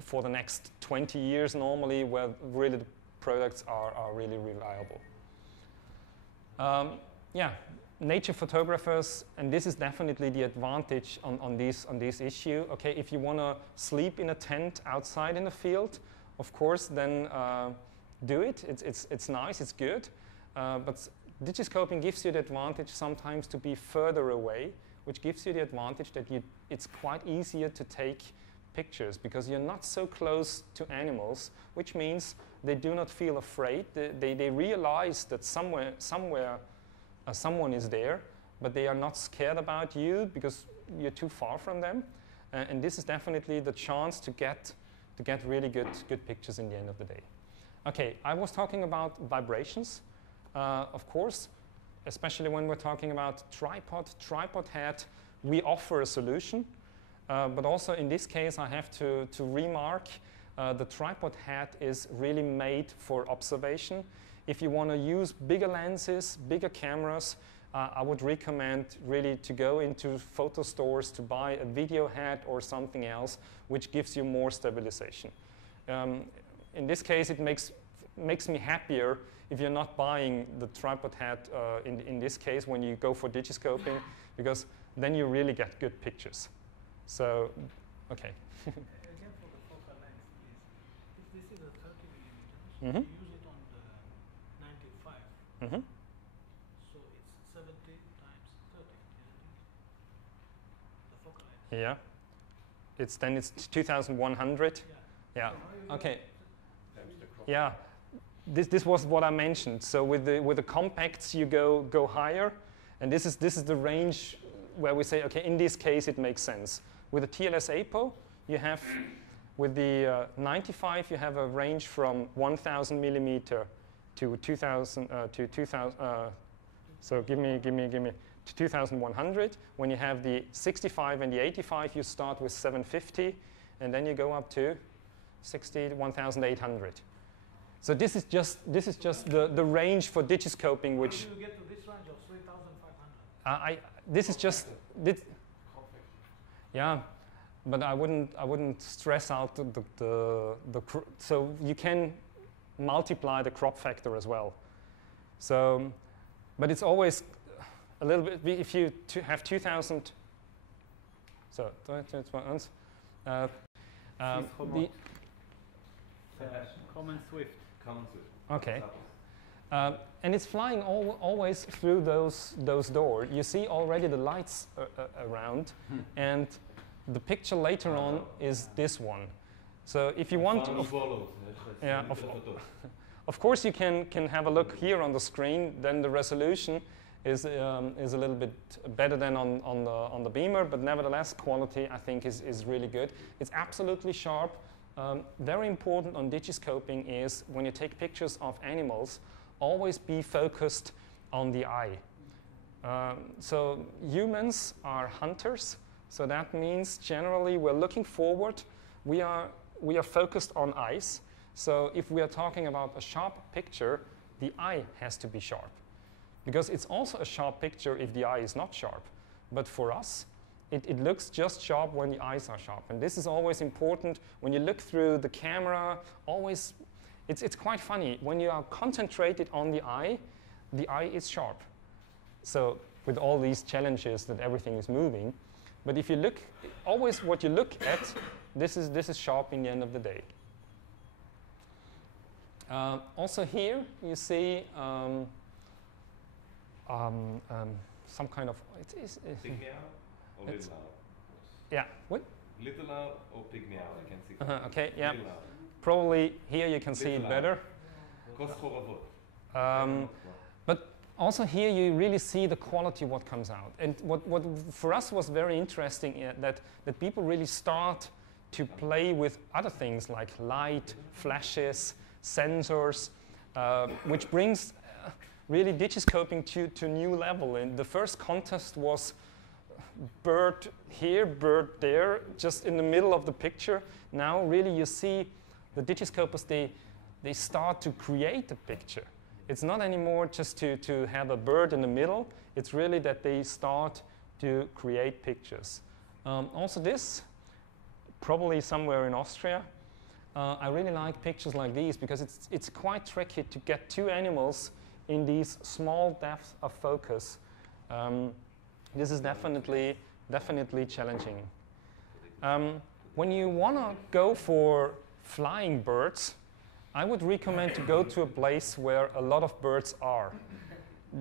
for the next 20 years normally, where really the products are really reliable. Yeah, nature photographers, and this is definitely the advantage on this issue. Okay, if you want to sleep in a tent outside in the field, of course, then do it. It's nice, it's good. But Digiscoping gives you the advantage sometimes to be further away, which gives you the advantage that it's quite easier to take pictures because you're not so close to animals, which means they do not feel afraid. They realize that somewhere someone is there, but they are not scared about you because you're too far from them. And this is definitely the chance to get really good pictures in the end of the day. Okay, I was talking about vibrations, of course. Especially when we're talking about tripod head, we offer a solution. But also in this case, I have to remark the tripod head is really made for observation. If you want to use bigger lenses, bigger cameras, I would recommend really to go into photo stores to buy a video head or something else, which gives you more stabilization. In this case, it makes me happier if you're not buying the tripod head in this case when you go for digiscoping, because then you really get good pictures. So, okay. Again, for the focal length, please. If this is a 30 millimeters, you use it on the 95. So it's 70 times 30, isn't it? The focal length. Yeah. It's 2,100. Yeah. So okay. Yeah. This was what I mentioned. So with the compacts, you go higher, and this is the range where we say, okay, in this case it makes sense. With the TLS APO, you have with the 95, you have a range from 1,000 millimeter to 2,000 to 2,000. So give me to 2,100. When you have the 65 and the 85, you start with 750, and then you go up to 1,800. So this is just the range for digiscoping, which. How do you get to this range of 3,500? This is just this. Yeah, but I wouldn't stress out so you can multiply the crop factor as well. So, but it's always a little bit if you have 2,000. So Common Swift. Okay. And it's flying always through those doors. You see already the lights around, and the picture later on is this one. So if you want, of course you can have a look here on the screen. Then the resolution is a little bit better than on the beamer, but nevertheless quality I think is really good. It's absolutely sharp. very important on Digiscoping is when you take pictures of animals, always be focused on the eye. So humans are hunters, so that means generally we're looking forward. We are focused on eyes. So if we are talking about a sharp picture, the eye has to be sharp. Because it's also a sharp picture if the eye is not sharp. But for us, it looks just sharp when the eyes are sharp. And this is always important. When you look through the camera, always, it's quite funny. When you are concentrated on the eye is sharp. So with all these challenges that everything is moving. But if you look, always what you look at, this is sharp in the end of the day. Also here, you see some kind of, Pygmy owl or little owl? Yeah, what? Little owl or pygmy owl, I can see. Okay, yeah. Little owl. Probably here you can see it Little better. כוס חורבות. But also here you really see the quality what comes out. And what for us was very interesting that people really start to play with other things like light, flashes, sensors, which brings really Digiscoping to a new level. And the first contest was bird here, bird there, just in the middle of the picture. Now really you see the Digiscopers, they start to create a picture. It's not anymore just to have a bird in the middle. It's really that they start to create pictures. Also this, probably somewhere in Austria. I really like pictures like these because it's quite tricky to get two animals in these small depths of focus. This is definitely challenging. When you want to go for flying birds, I would recommend to go to a place where a lot of birds are.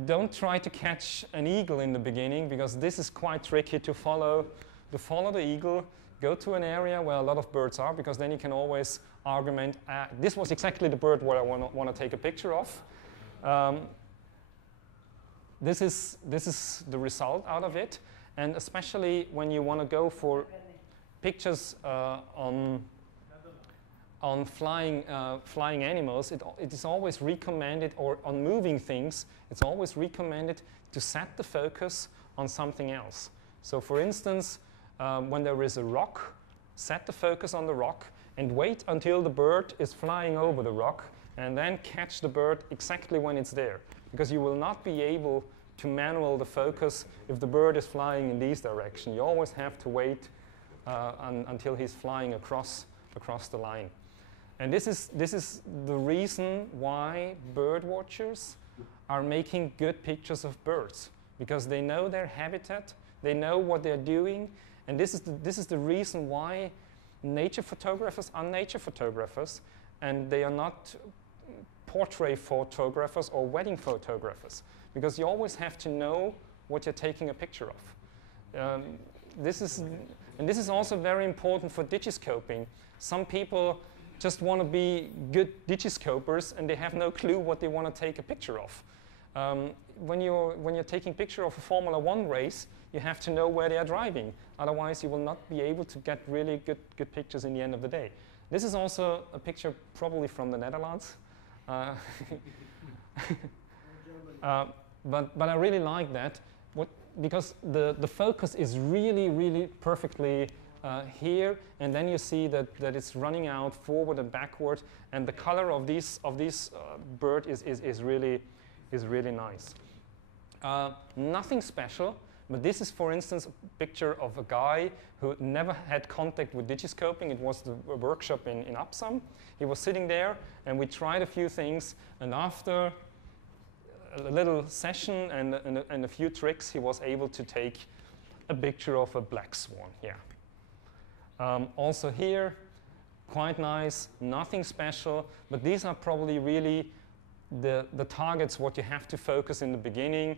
Don't try to catch an eagle in the beginning because this is quite tricky to follow. To follow the eagle, go to an area where a lot of birds are because then you can always argument, this was exactly the bird where I want to take a picture of. This is the result out of it, and especially when you want to go for pictures on flying animals, it is always recommended, or on moving things, it's always recommended to set the focus on something else. So for instance, when there is a rock, set the focus on the rock and wait until the bird is flying over the rock and then catch the bird exactly when it's there. Because you will not be able to manual the focus if the bird is flying in this direction. You always have to wait until he's flying across the line. And this is the reason why bird watchers are making good pictures of birds, because they know their habitat, they know what they're doing, and this is the reason why nature photographers are nature photographers, and they are not portrait photographers or wedding photographers, because you always have to know what you're taking a picture of. This is also very important for Digiscoping. Some people just want to be good Digiscopers and they have no clue what they want to take a picture of. When you're taking a picture of a Formula 1 race, you have to know where they are driving. Otherwise, you will not be able to get really good pictures in the end of the day. This is also a picture probably from the Netherlands. But I really like that because the focus is really perfectly here, and then you see that it's running out forward and backward, and the color of this bird is really nice. Nothing special, but this is, for instance, a picture of a guy who never had contact with Digiscoping. It was a workshop in Absam. He was sitting there, and we tried a few things, and after a little session and a few tricks, he was able to take a picture of a black swan here. Also here, quite nice, nothing special, but these are probably really the targets what you have to focus in the beginning.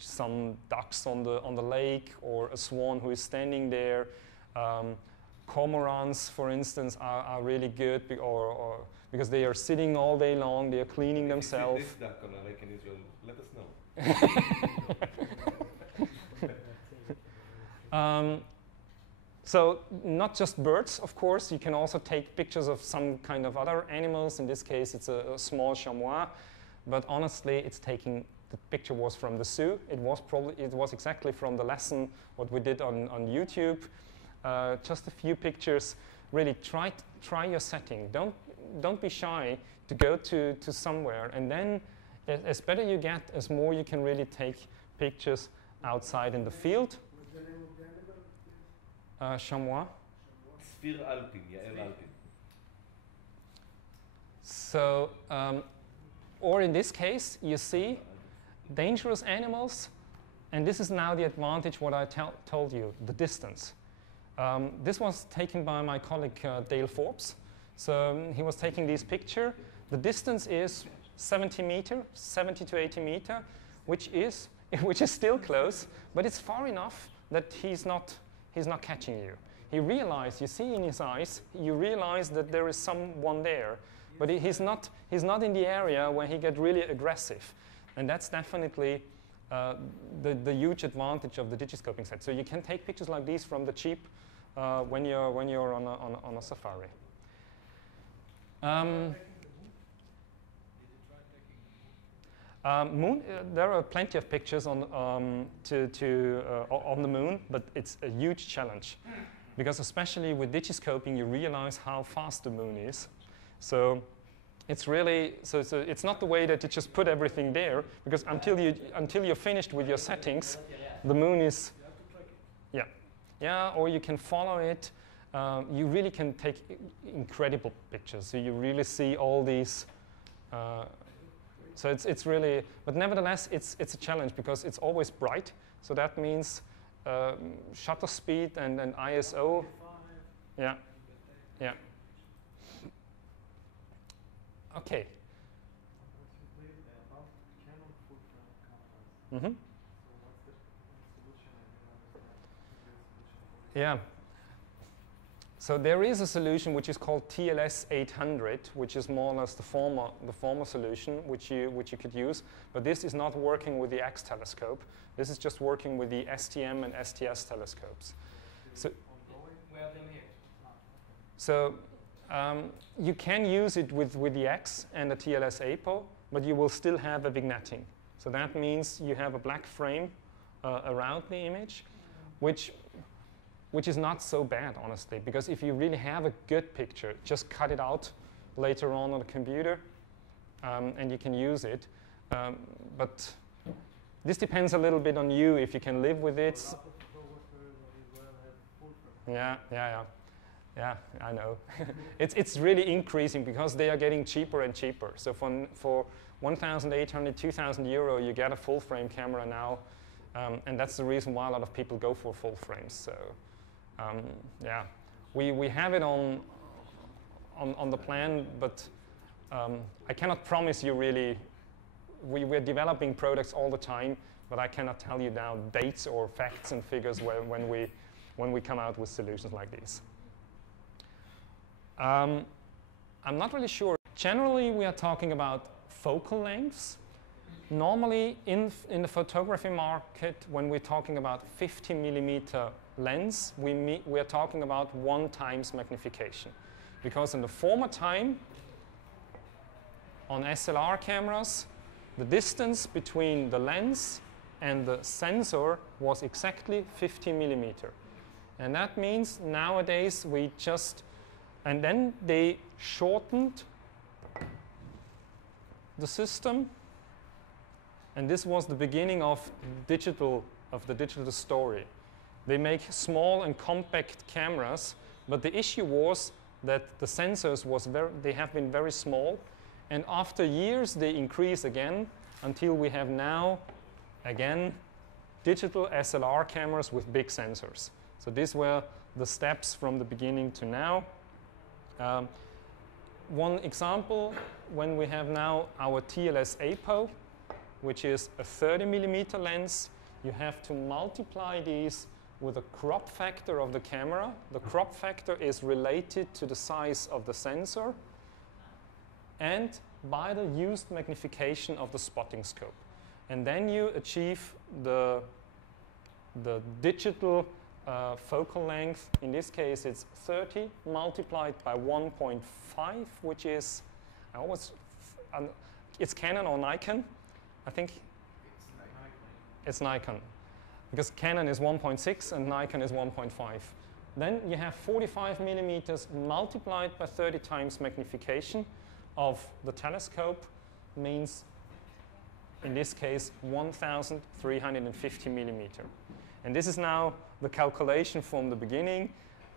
Some ducks on the lake, or a swan who is standing there. Cormorants, for instance, are really good, or because they are sitting all day long, they are cleaning themselves. If you see this duck on a lake in Israel, let us know. So not just birds, of course. You can also take pictures of some kind of other animals. In this case, it's a small chamois. But honestly, the picture was from the zoo. It was exactly from the lesson what we did on YouTube. Just a few pictures. Really try your setting. Don't be shy to go to somewhere. And then as better you get, as more you can really take pictures outside in the field. What's the name of the animal? Chamois. ספיר אלפין, יעל אלפין. So, or in this case, you see dangerous animals, and this is now the advantage what I told you, the distance. This was taken by my colleague Dale Forbes. So he was taking this picture. The distance is 70 to 80 meter, which is still close, but it's far enough that he's not catching you. He realized, you see in his eyes, you realize that there is someone there, but he's not in the area where he gets really aggressive. And that's definitely the huge advantage of the Digiscoping set. So you can take pictures like these from the cheap when you're on a safari. Moon. There are plenty of pictures on the moon, but it's a huge challenge because especially with Digiscoping, you realize how fast the moon is. So it's really it's not the way that you just put everything there, because until you're finished with your settings, the moon is or you can follow it. You really can take incredible pictures. So you really see all these. So it's really, but nevertheless, it's a challenge because it's always bright. So that means shutter speed and ISO. Yeah. Okay. Mm-hmm. Yeah. So there is a solution which is called TLS 800, which is more or less the former solution which you could use. But this is not working with the X telescope. This is just working with the STM and STS telescopes. So you can use it with the X and the TLS APO, but you will still have a vignetting. So that means you have a black frame around the image, which is not so bad, honestly, because if you really have a good picture, just cut it out later on the computer, and you can use it. But this depends a little bit on you, if you can live with it. Yeah, I know. It's really increasing because they are getting cheaper and cheaper. So for 1,800, 2,000 euro, you get a full-frame camera now, and that's the reason why a lot of people go for full frames. So. We have it on the plan, but I cannot promise you really. We're developing products all the time, but I cannot tell you now dates or facts and figures when we come out with solutions like these. I'm not really sure. Generally, we are talking about focal lengths. Normally, in the photography market, when we're talking about 50 millimeter lens, we are talking about 1x magnification. Because in the former time, on SLR cameras, the distance between the lens and the sensor was exactly 50 millimeter. And that means nowadays and then they shortened the system, and this was the beginning of the digital story. They make small and compact cameras, but the issue was that the sensors they have been very small, and after years they increase again until we have now, again, digital SLR cameras with big sensors. So these were the steps from the beginning to now. One example, when we have now our TLS APO, which is a 30 millimeter lens, you have to multiply these with a crop factor of the camera. The crop factor is related to the size of the sensor and by the used magnification of the spotting scope. And then you achieve the digital focal length. In this case, it's 30 multiplied by 1.5, which is, it's Canon or Nikon. I think it's Nikon. Because Canon is 1.6 and Nikon is 1.5. Then you have 45 millimeters multiplied by 30 times magnification of the telescope means, in this case, 1,350 millimeter. And this is now the calculation from the beginning,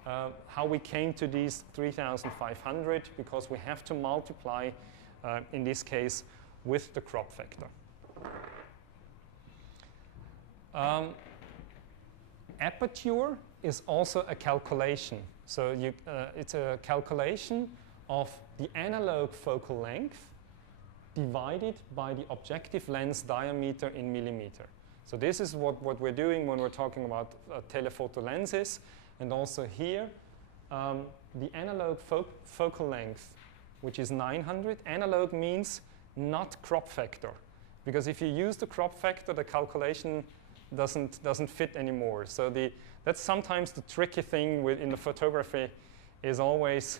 how we came to these 3,500, because we have to multiply, in this case, with the crop factor. Aperture is also a calculation. So it's a calculation of the analog focal length divided by the objective lens diameter in millimeter. So this is what we're doing when we're talking about telephoto lenses. And also here, the analog focal length, which is 900. Analog means not crop factor. Because if you use the crop factor, the calculation doesn't fit anymore. So that's sometimes the tricky thing in the photography is always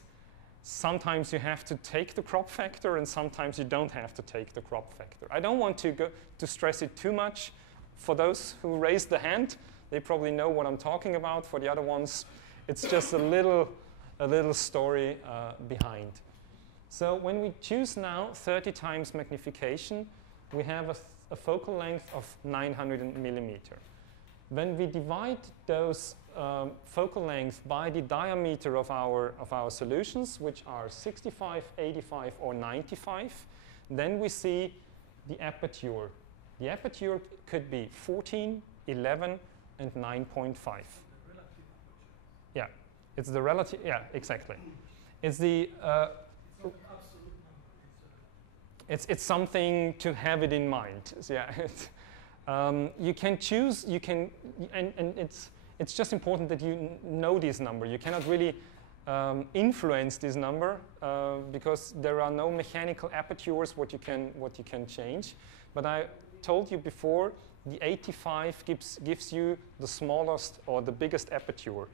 sometimes you have to take the crop factor and sometimes you don't have to take the crop factor. I don't want to stress it too much. For those who raised the hand, they probably know what I'm talking about. For the other ones, it's just a little story behind. So when we choose now 30 times magnification, we have a focal length of 900 millimeter. When we divide those focal lengths by the diameter of our solutions, which are 65, 85, or 95, then we see the aperture. The aperture could be 14, 11, and 9.5. Yeah, it's the relative. Yeah, exactly. It's the. It's something to have it in mind. So yeah, you can choose. You can, and it's just important that you know this number. You cannot really influence this number because there are no mechanical apertures what you can change. But I told you before, the 85 gives you the smallest or the biggest aperture,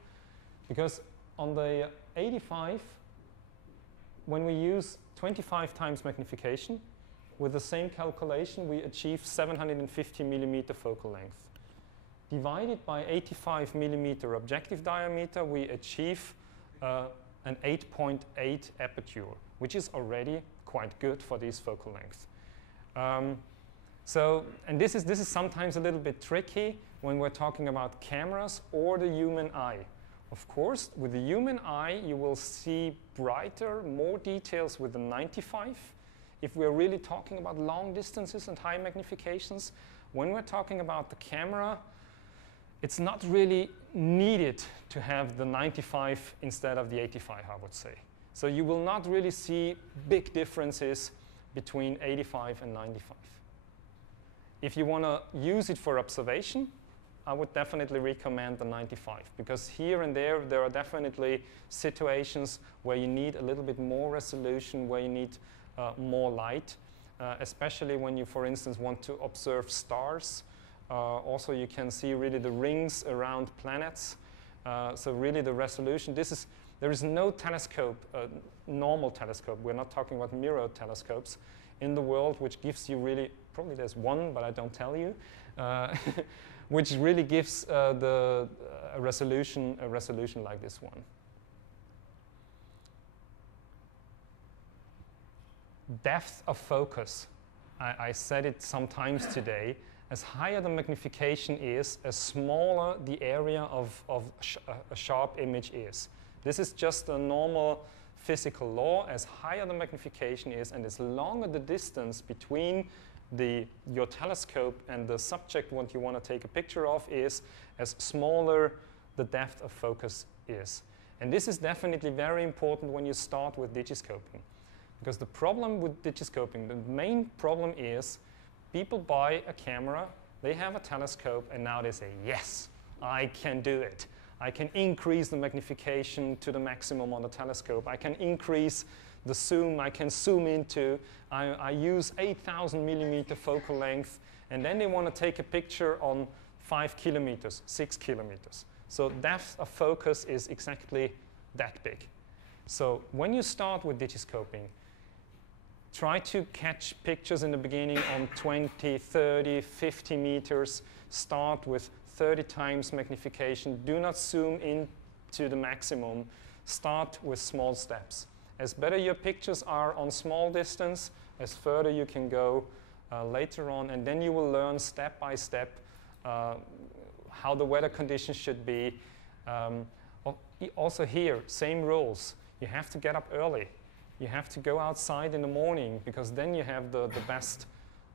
because on the 85, when we use 25 times magnification, with the same calculation, we achieve 750 millimeter focal length. Divided by 85 millimeter objective diameter, we achieve an 8.8 aperture, which is already quite good for this focal length. And this is sometimes a little bit tricky when we're talking about cameras or the human eye. Of course, with the human eye, you will see brighter, more details with the 95. If we're really talking about long distances and high magnifications, when we're talking about the camera, it's not really needed to have the 95 instead of the 85, I would say. So you will not really see big differences between 85 and 95. If you want to use it for observation, I would definitely recommend the 95, because here and there are definitely situations where you need a little bit more resolution, where you need more light, especially when you, for instance, want to observe stars. Also, you can see really the rings around planets. So really the resolution, there is no telescope, normal telescope, we're not talking about mirror telescopes, in the world which gives you really, probably there's one, but I don't tell you, which really gives a resolution like this one. Depth of focus. I said it sometimes today. As higher the magnification is, as smaller the area of a sharp image is. This is just a normal physical law. As higher the magnification is, and as longer the distance between your telescope and the subject what you want to take a picture of is, as smaller the depth of focus is. And this is definitely very important when you start with digiscoping. Because the problem with digiscoping, the main problem is people buy a camera, they have a telescope, and now they say, yes, I can do it. I can increase the magnification to the maximum on the telescope. I can increase the zoom. I can zoom into. I use 8,000 millimeter focal length. And then they want to take a picture on 5 kilometers, 6 kilometers. So depth of focus is exactly that big. So when you start with Digiscoping, try to catch pictures in the beginning on 20, 30, 50 meters. Start with 30 times magnification. Do not zoom in to the maximum. Start with small steps. As better your pictures are on small distance, as further you can go later on, and then you will learn step by step how the weather conditions should be. Also here, same rules. You have to get up early. You have to go outside in the morning, because then you have the best.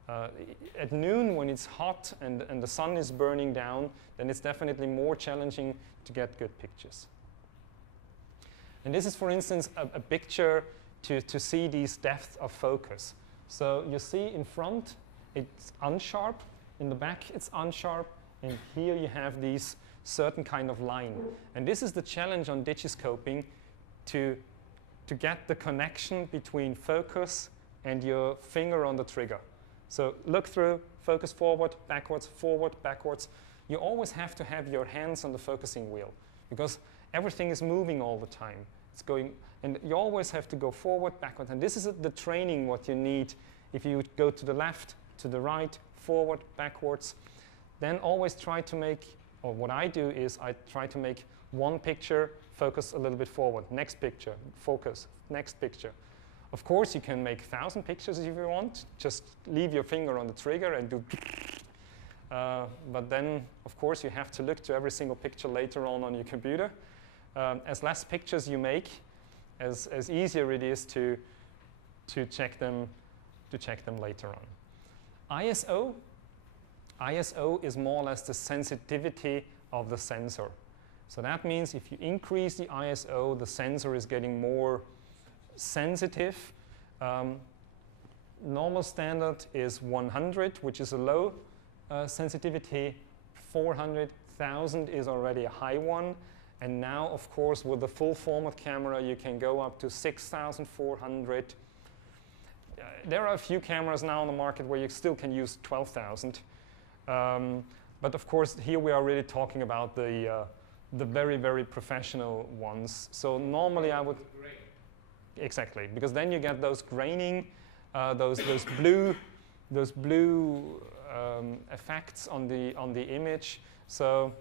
At noon, when it's hot and the sun is burning down, then it's definitely more challenging to get good pictures. And this is, for instance, a picture to see these depth of focus. So you see in front, it's unsharp. In the back, it's unsharp. And here you have these certain kind of line. And this is the challenge on Digiscoping, to get the connection between focus and your finger on the trigger. So look through, focus forward, backwards. You always have to have your hands on the focusing wheel, because everything is moving all the time. It's going, and you always have to go forward, backwards. And this is the training what you need if you go to the left, to the right, forward, backwards. Then always try to make, or what I do is I try to make one picture, focus a little bit forward, next picture, focus, next picture. Of course, you can make 1,000 pictures if you want. Just leave your finger on the trigger and do. But then, of course, you have to look to every single picture later on your computer. As less pictures you make, as easier it is to check them later on. ISO is more or less the sensitivity of the sensor. So that means if you increase the ISO, the sensor is getting more sensitive. Normal standard is 100, which is a low sensitivity. 400,000 is already a high one. And now, of course, with the full format camera, you can go up to 6,400. There are a few cameras now on the market where you still can use 12,000. But of course, here we are really talking about the very, very professional ones. So normally I would... Exactly, because then you get those graining, those blue effects on the image. So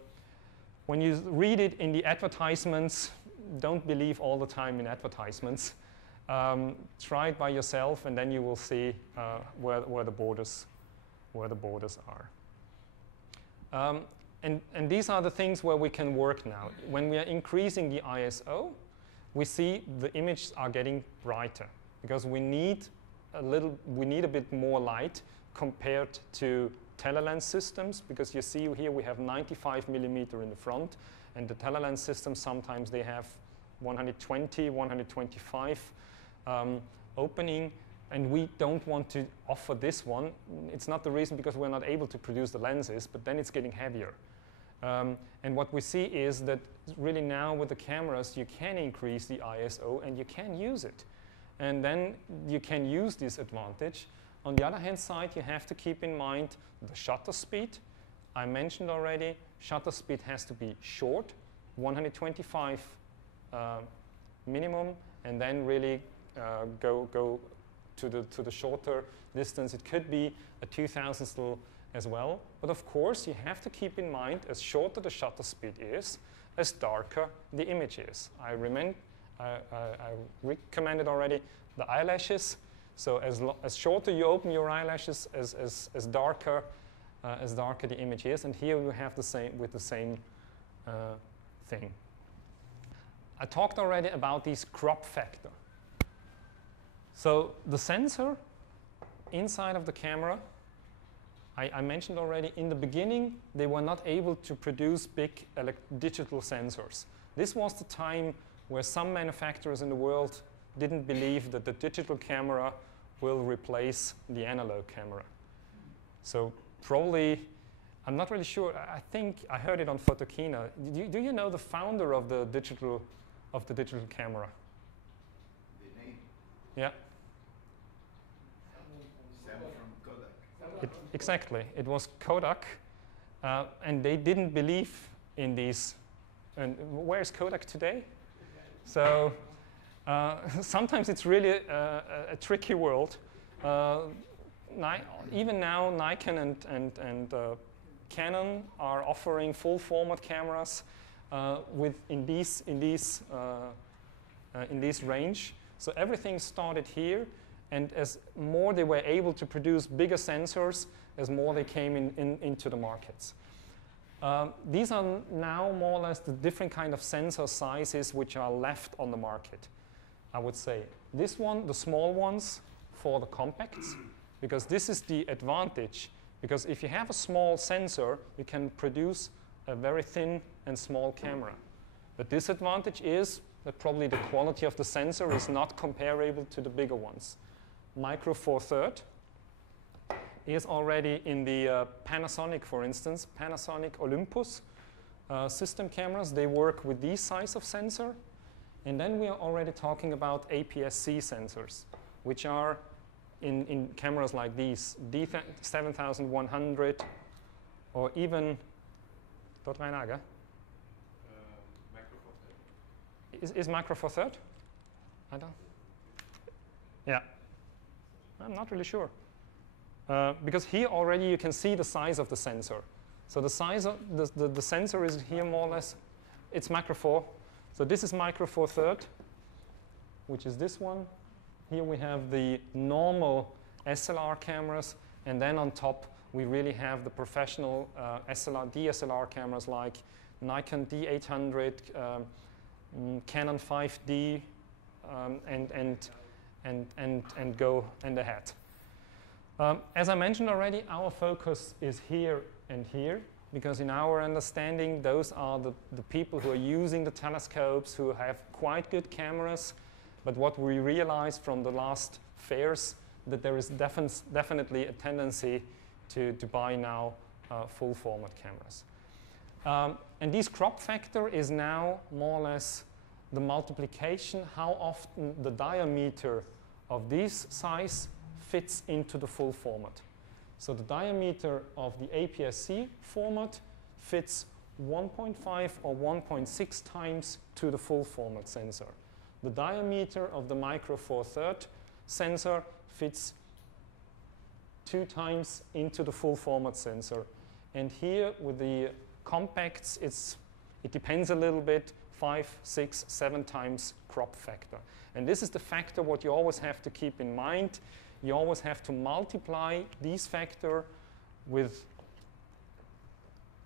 when you read it in the advertisements, don't believe all the time in advertisements. Try it by yourself, and then you will see where the borders are. And these are the things where we can work now. When we are increasing the ISO, we see the images are getting brighter, because we need a bit more light compared to telelens systems, because you see here we have 95 millimeter in the front, and the telelens systems sometimes they have 120, 125 opening, and we don't want to offer this one. It's not the reason because we're not able to produce the lenses, but then it's getting heavier. And what we see is that really now with the cameras you can increase the ISO and you can use it. And then you can use this advantage. On the other hand side, you have to keep in mind the shutter speed. I mentioned already, shutter speed has to be short, 125 minimum, and then really go to the shorter distance. It could be a 2000th as well. But of course, you have to keep in mind, as shorter the shutter speed is, as darker the image is. I recommended already the eyelashes. So as shorter you open your eyelashes, as darker the image is. And here we have the same thing. I talked already about this crop factor. So the sensor inside of the camera, I mentioned already, in the beginning, they were not able to produce big digital sensors. This was the time where some manufacturers in the world didn't believe that the digital camera will replace the analog camera. So probably, I'm not really sure, I think I heard it on Photokina. Do you know the founder of the digital camera? The name? Yeah. Exactly, it was Kodak, and they didn't believe in these And where's Kodak today? So sometimes it's really a tricky world. Even now, Nikon and Canon are offering full format cameras in this range. So everything started here, and as more they were able to produce bigger sensors, as more they came into the markets. These are now more or less the different kind of sensor sizes which are left on the market, I would say. This one, the small ones for the compacts, because this is the advantage. Because if you have a small sensor, you can produce a very thin and small camera. The disadvantage is that probably the quality of the sensor is not comparable to the bigger ones. Micro Four Thirds is already in the Panasonic, for instance, Panasonic Olympus system cameras. They work with this size of sensor. And then we are already talking about APS-C sensors, which are in cameras like these, D7100, or even, is Micro Four Thirds? I don't. Yeah, I'm not really sure. Because here already you can see the size of the sensor. So the size of the sensor is here more or less, it's Micro Four. So this is Micro Four Thirds, which is this one. Here we have the normal SLR cameras, and then on top we really have the professional DSLR cameras like Nikon D800, Canon 5D, and go and ahead. As I mentioned already, our focus is here and here, because in our understanding, those are the people who are using the telescopes, who have quite good cameras. But what we realized from the last fairs, that there is definitely a tendency to buy now full format cameras. And this crop factor is now more or less the multiplication, how often the diameter of this size fits into the full format. So the diameter of the APS-C format fits 1.5 or 1.6 times to the full format sensor. The diameter of the Micro Four Thirds sensor fits 2 times into the full format sensor. And here with the compacts, it depends a little bit, 5, 6, 7 times crop factor. And this is the factor what you always have to keep in mind. You always have to multiply these factor with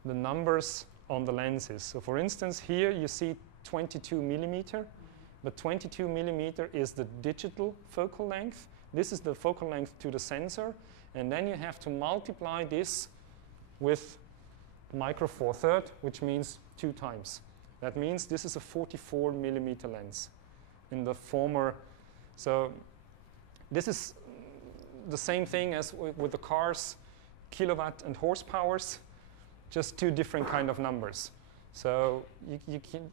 the numbers on the lenses. So for instance, here you see 22 millimeter, but 22 millimeter is the digital focal length. This is the focal length to the sensor, and then you have to multiply this with Micro Four Thirds, which means 2 times. That means this is a 44 millimeter lens in the former. So this is the same thing as with the cars, kilowatt and horsepowers, just 2 different kind of numbers. So you can,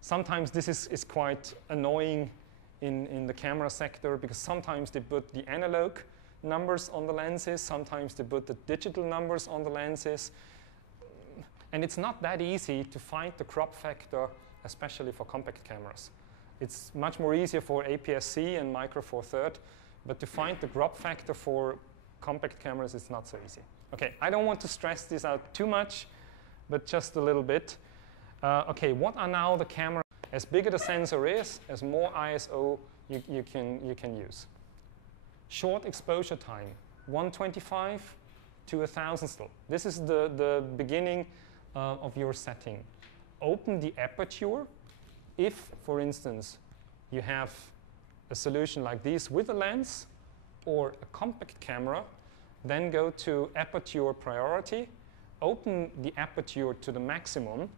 sometimes this is quite annoying in the camera sector, because sometimes they put the analog numbers on the lenses, sometimes they put the digital numbers on the lenses. And it's not that easy to find the crop factor, especially for compact cameras. It's much more easier for APS-C and Micro Four Thirds, but to find the crop factor for compact cameras is not so easy. Okay, I don't want to stress this out too much, but just a little bit. Okay, what are now the camera? As bigger the sensor is, as more ISO you can use. Short exposure time, 125 to 1,000 still. This is the beginning of your setting. Open the aperture. If, for instance, you have a solution like this with a lens or a compact camera, then go to aperture priority, open the aperture to the maximum.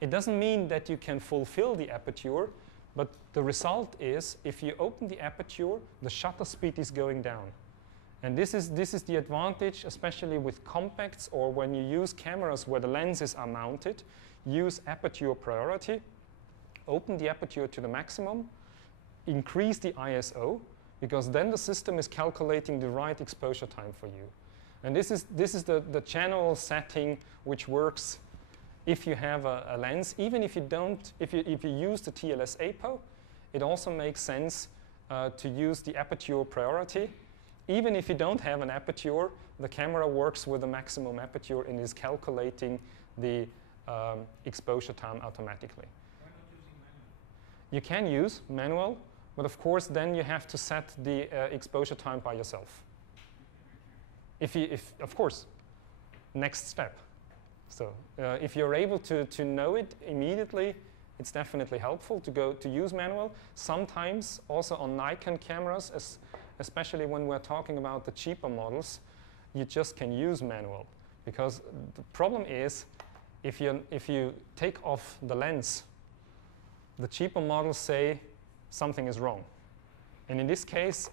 It doesn't mean that you can fulfill the aperture, but the result is if you open the aperture, the shutter speed is going down. And this is the advantage, especially with compacts or when you use cameras where the lenses are mounted. Use aperture priority, open the aperture to the maximum, increase the ISO, because then the system is calculating the right exposure time for you. And this is the general setting which works if you have a lens, even if you don't, if you use the TLS APO, it also makes sense to use the aperture priority. Even if you don't have an aperture, the camera works with the maximum aperture and is calculating the exposure time automatically. Why not using manual? You can use manual, but of course then you have to set the exposure time by yourself. If of course, next step. So if you're able to know it immediately, it's definitely helpful to use manual. Sometimes also on Nikon cameras, especially when we're talking about the cheaper models, you just can use manual. Because the problem is, if you take off the lens, the cheaper models say something is wrong. And in this case,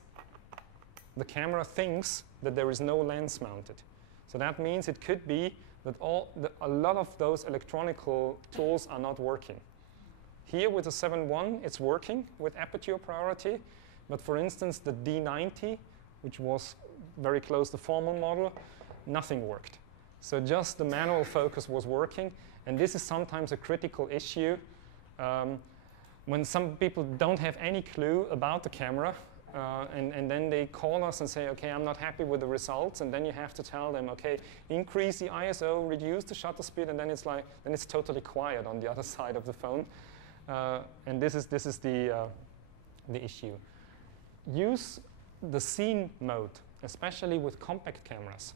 the camera thinks that there is no lens mounted. So that means it could be that a lot of those electronic tools are not working. Here with the 7.1, it's working with aperture priority. But for instance, the D90, which was very close to the formal model, nothing worked. So just the manual focus was working. And this is sometimes a critical issue when some people don't have any clue about the camera. And then they call us and say, okay, I'm not happy with the results. And then you have to tell them, okay, increase the ISO, reduce the shutter speed, and then it's totally quiet on the other side of the phone. And this is the issue. Use the scene mode, especially with compact cameras.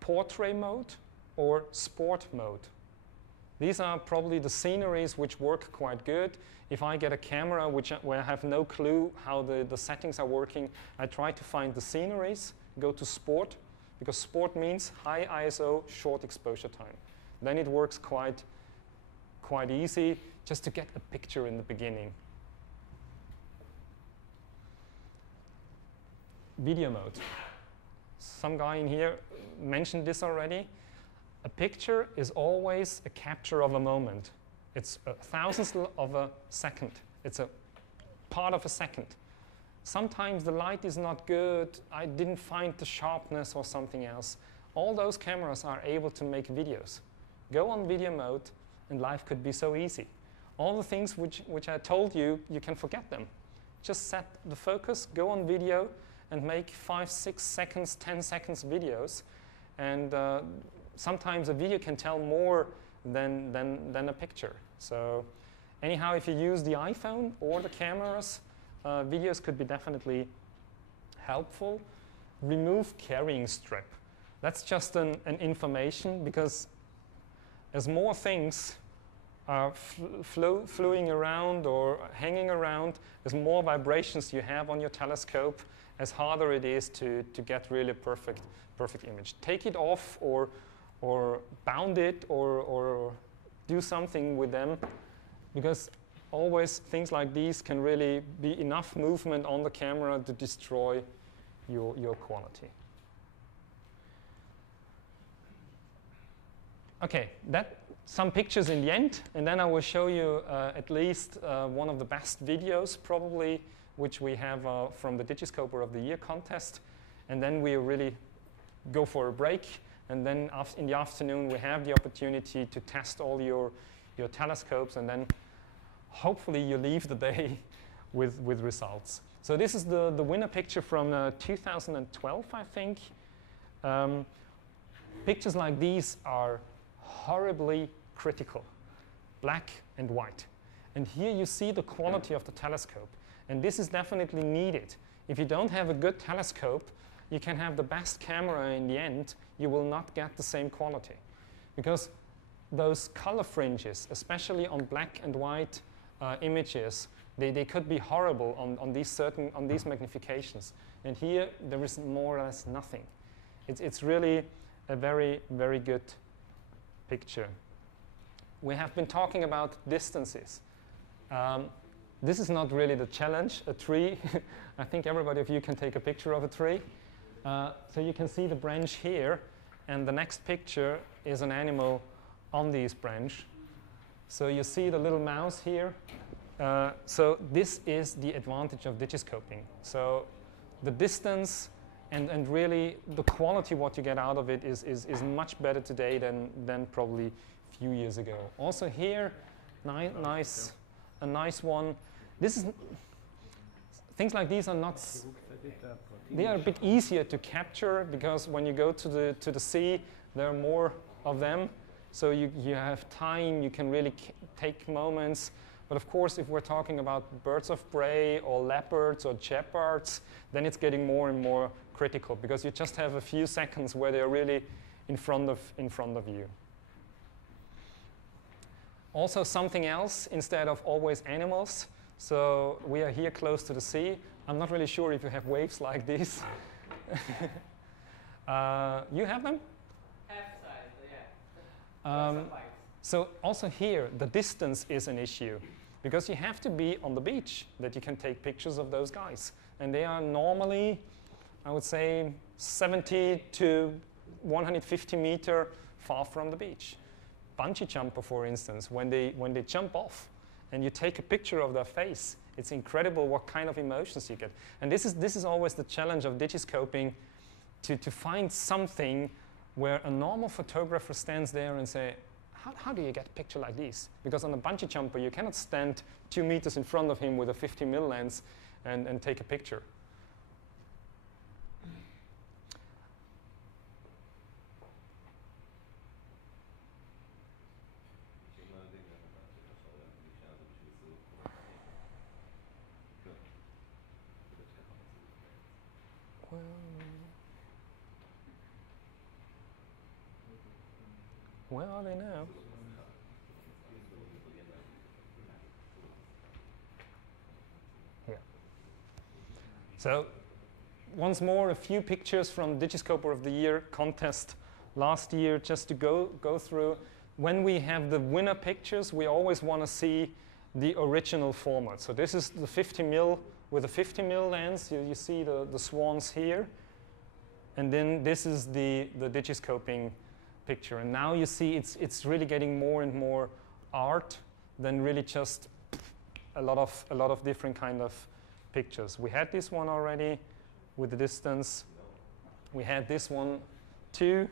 Portrait mode or sport mode. These are probably the sceneries which work quite good. If I get a camera where I have no clue how the settings are working, I try to find the sceneries, go to sport, because sport means high ISO, short exposure time. Then it works quite easy just to get a picture in the beginning. Video mode. Some guy in here mentioned this already. A picture is always a capture of a moment. It's a thousandth of a second. It's a part of a second. Sometimes the light is not good. I didn't find the sharpness or something else. All those cameras are able to make videos. Go on video mode and life could be so easy. All the things which I told you, you can forget them. Just set the focus, go on video and make 5, 6 seconds, 10 seconds videos. And sometimes a video can tell more than a picture. So anyhow, if you use the iPhone or the cameras, videos could be definitely helpful. Remove carrying strip. That's just an information, because as more things are flowing around or hanging around, as more vibrations you have on your telescope, as harder it is to get really perfect image. Take it off or bound it or do something with them, because always things like these can really be enough movement on the camera to destroy your quality. Okay, some pictures in the end, and then I will show you at least one of the best videos probably, which we have from the Digiscoper of the Year contest. And then we really go for a break. And then in the afternoon, we have the opportunity to test all your telescopes. And then hopefully you leave the day with results. So this is the winner picture from 2012, I think. Pictures like these are horribly critical, black and white. And here you see the quality of the telescope. And this is definitely needed. If you don't have a good telescope, you can have the best camera in the end, you will not get the same quality. Because those color fringes, especially on black and white images, they could be horrible on these magnifications. And here there is more or less nothing. It's really a very, very good picture. We have been talking about distances. This is not really the challenge, a tree. I think everybody of you can take a picture of a tree. So you can see the branch here, and the next picture is an animal on this branch. So you see the little mouse here. So this is the advantage of Digiscoping. So the distance and really the quality what you get out of it is much better today than probably a few years ago. Also here, a nice one. This is things like these are not. They are a bit easier to capture because when you go to the sea, there are more of them. So you have time. You can really take moments. But of course, if we're talking about birds of prey or leopards or shepherds, then it's getting more and more critical because you just have a few seconds where they're really in front of you. Also something else instead of always animals. So we are here close to the sea. I'm not really sure if you have waves like this. You have them? Half size, yeah. So also here, the distance is an issue because you have to be on the beach that you can take pictures of those guys. And they are normally, I would say, 70 to 150 meter far from the beach. Bungee jumper, for instance, when they jump off and you take a picture of their face, it's incredible what kind of emotions you get. And this is always the challenge of Digiscoping, to find something where a normal photographer stands there and say, how do you get a picture like this? Because on a bungee jumper, you cannot stand 2 meters in front of him with a 50mm lens and take a picture. Where are they now? Here. So, once more, a few pictures from Digiscoper of the Year contest last year, just to go through. When we have the winner pictures, we always want to see the original format. So this is the 50mm with a 50mm lens. You see the swans here. And then this is the Digiscoping picture. And now you see it's really getting more and more art than really just a lot of different kind of pictures. We had this one already with the distance. We had this one too.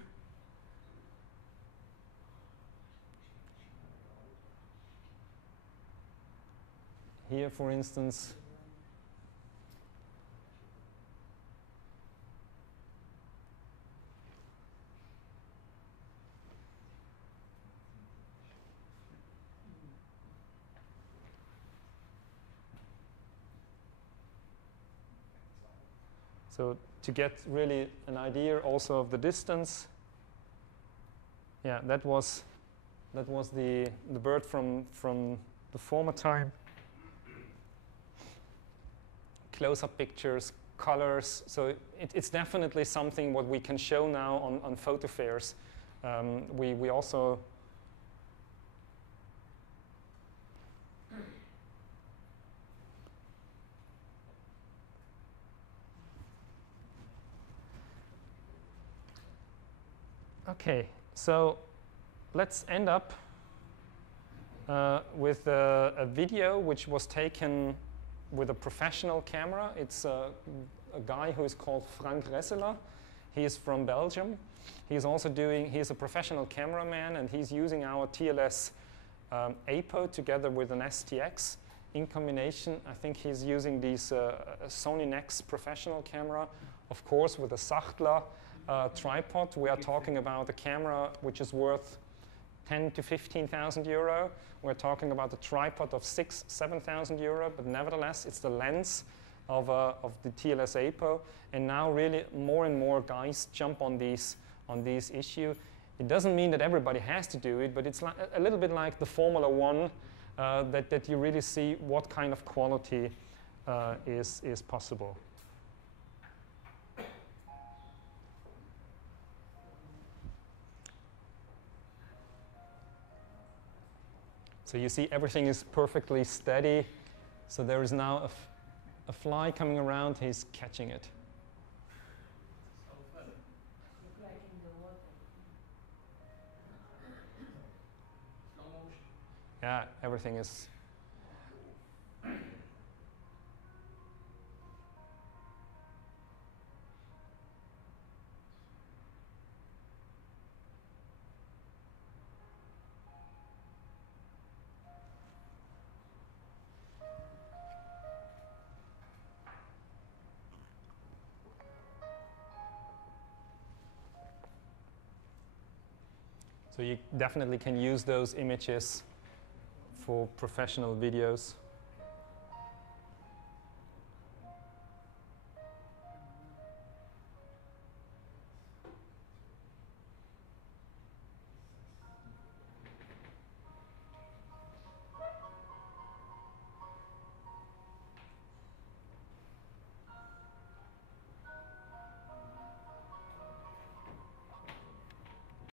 Here, for instance, so to get really an idea also of the distance, yeah, that was the bird from the former time. Close-up pictures, colors. So it's definitely something what we can show now on photo fairs. We also okay. So let's end up with a video which was taken with a professional camera. It's a guy who is called Frank Resseler. He is from Belgium. He's a professional cameraman, and he's using our TLS APO together with an STX in combination. I think he's using these Sony Nex professional camera, of course, with a Sachtler tripod. We are talking about a camera which is worth 10 to 15,000 euro. We're talking about a tripod of 6,000-7,000 euro, but nevertheless, it's the lens of the TLS APO. And now, really, more and more guys jump on these issue. It doesn't mean that everybody has to do it, but it's like a little bit like the Formula One, that you really see what kind of quality is possible. So you see everything is perfectly steady. So there is now a fly coming around, he's catching it. Look like in the water. Slow motion. Yeah, everything is. So you definitely can use those images for professional videos.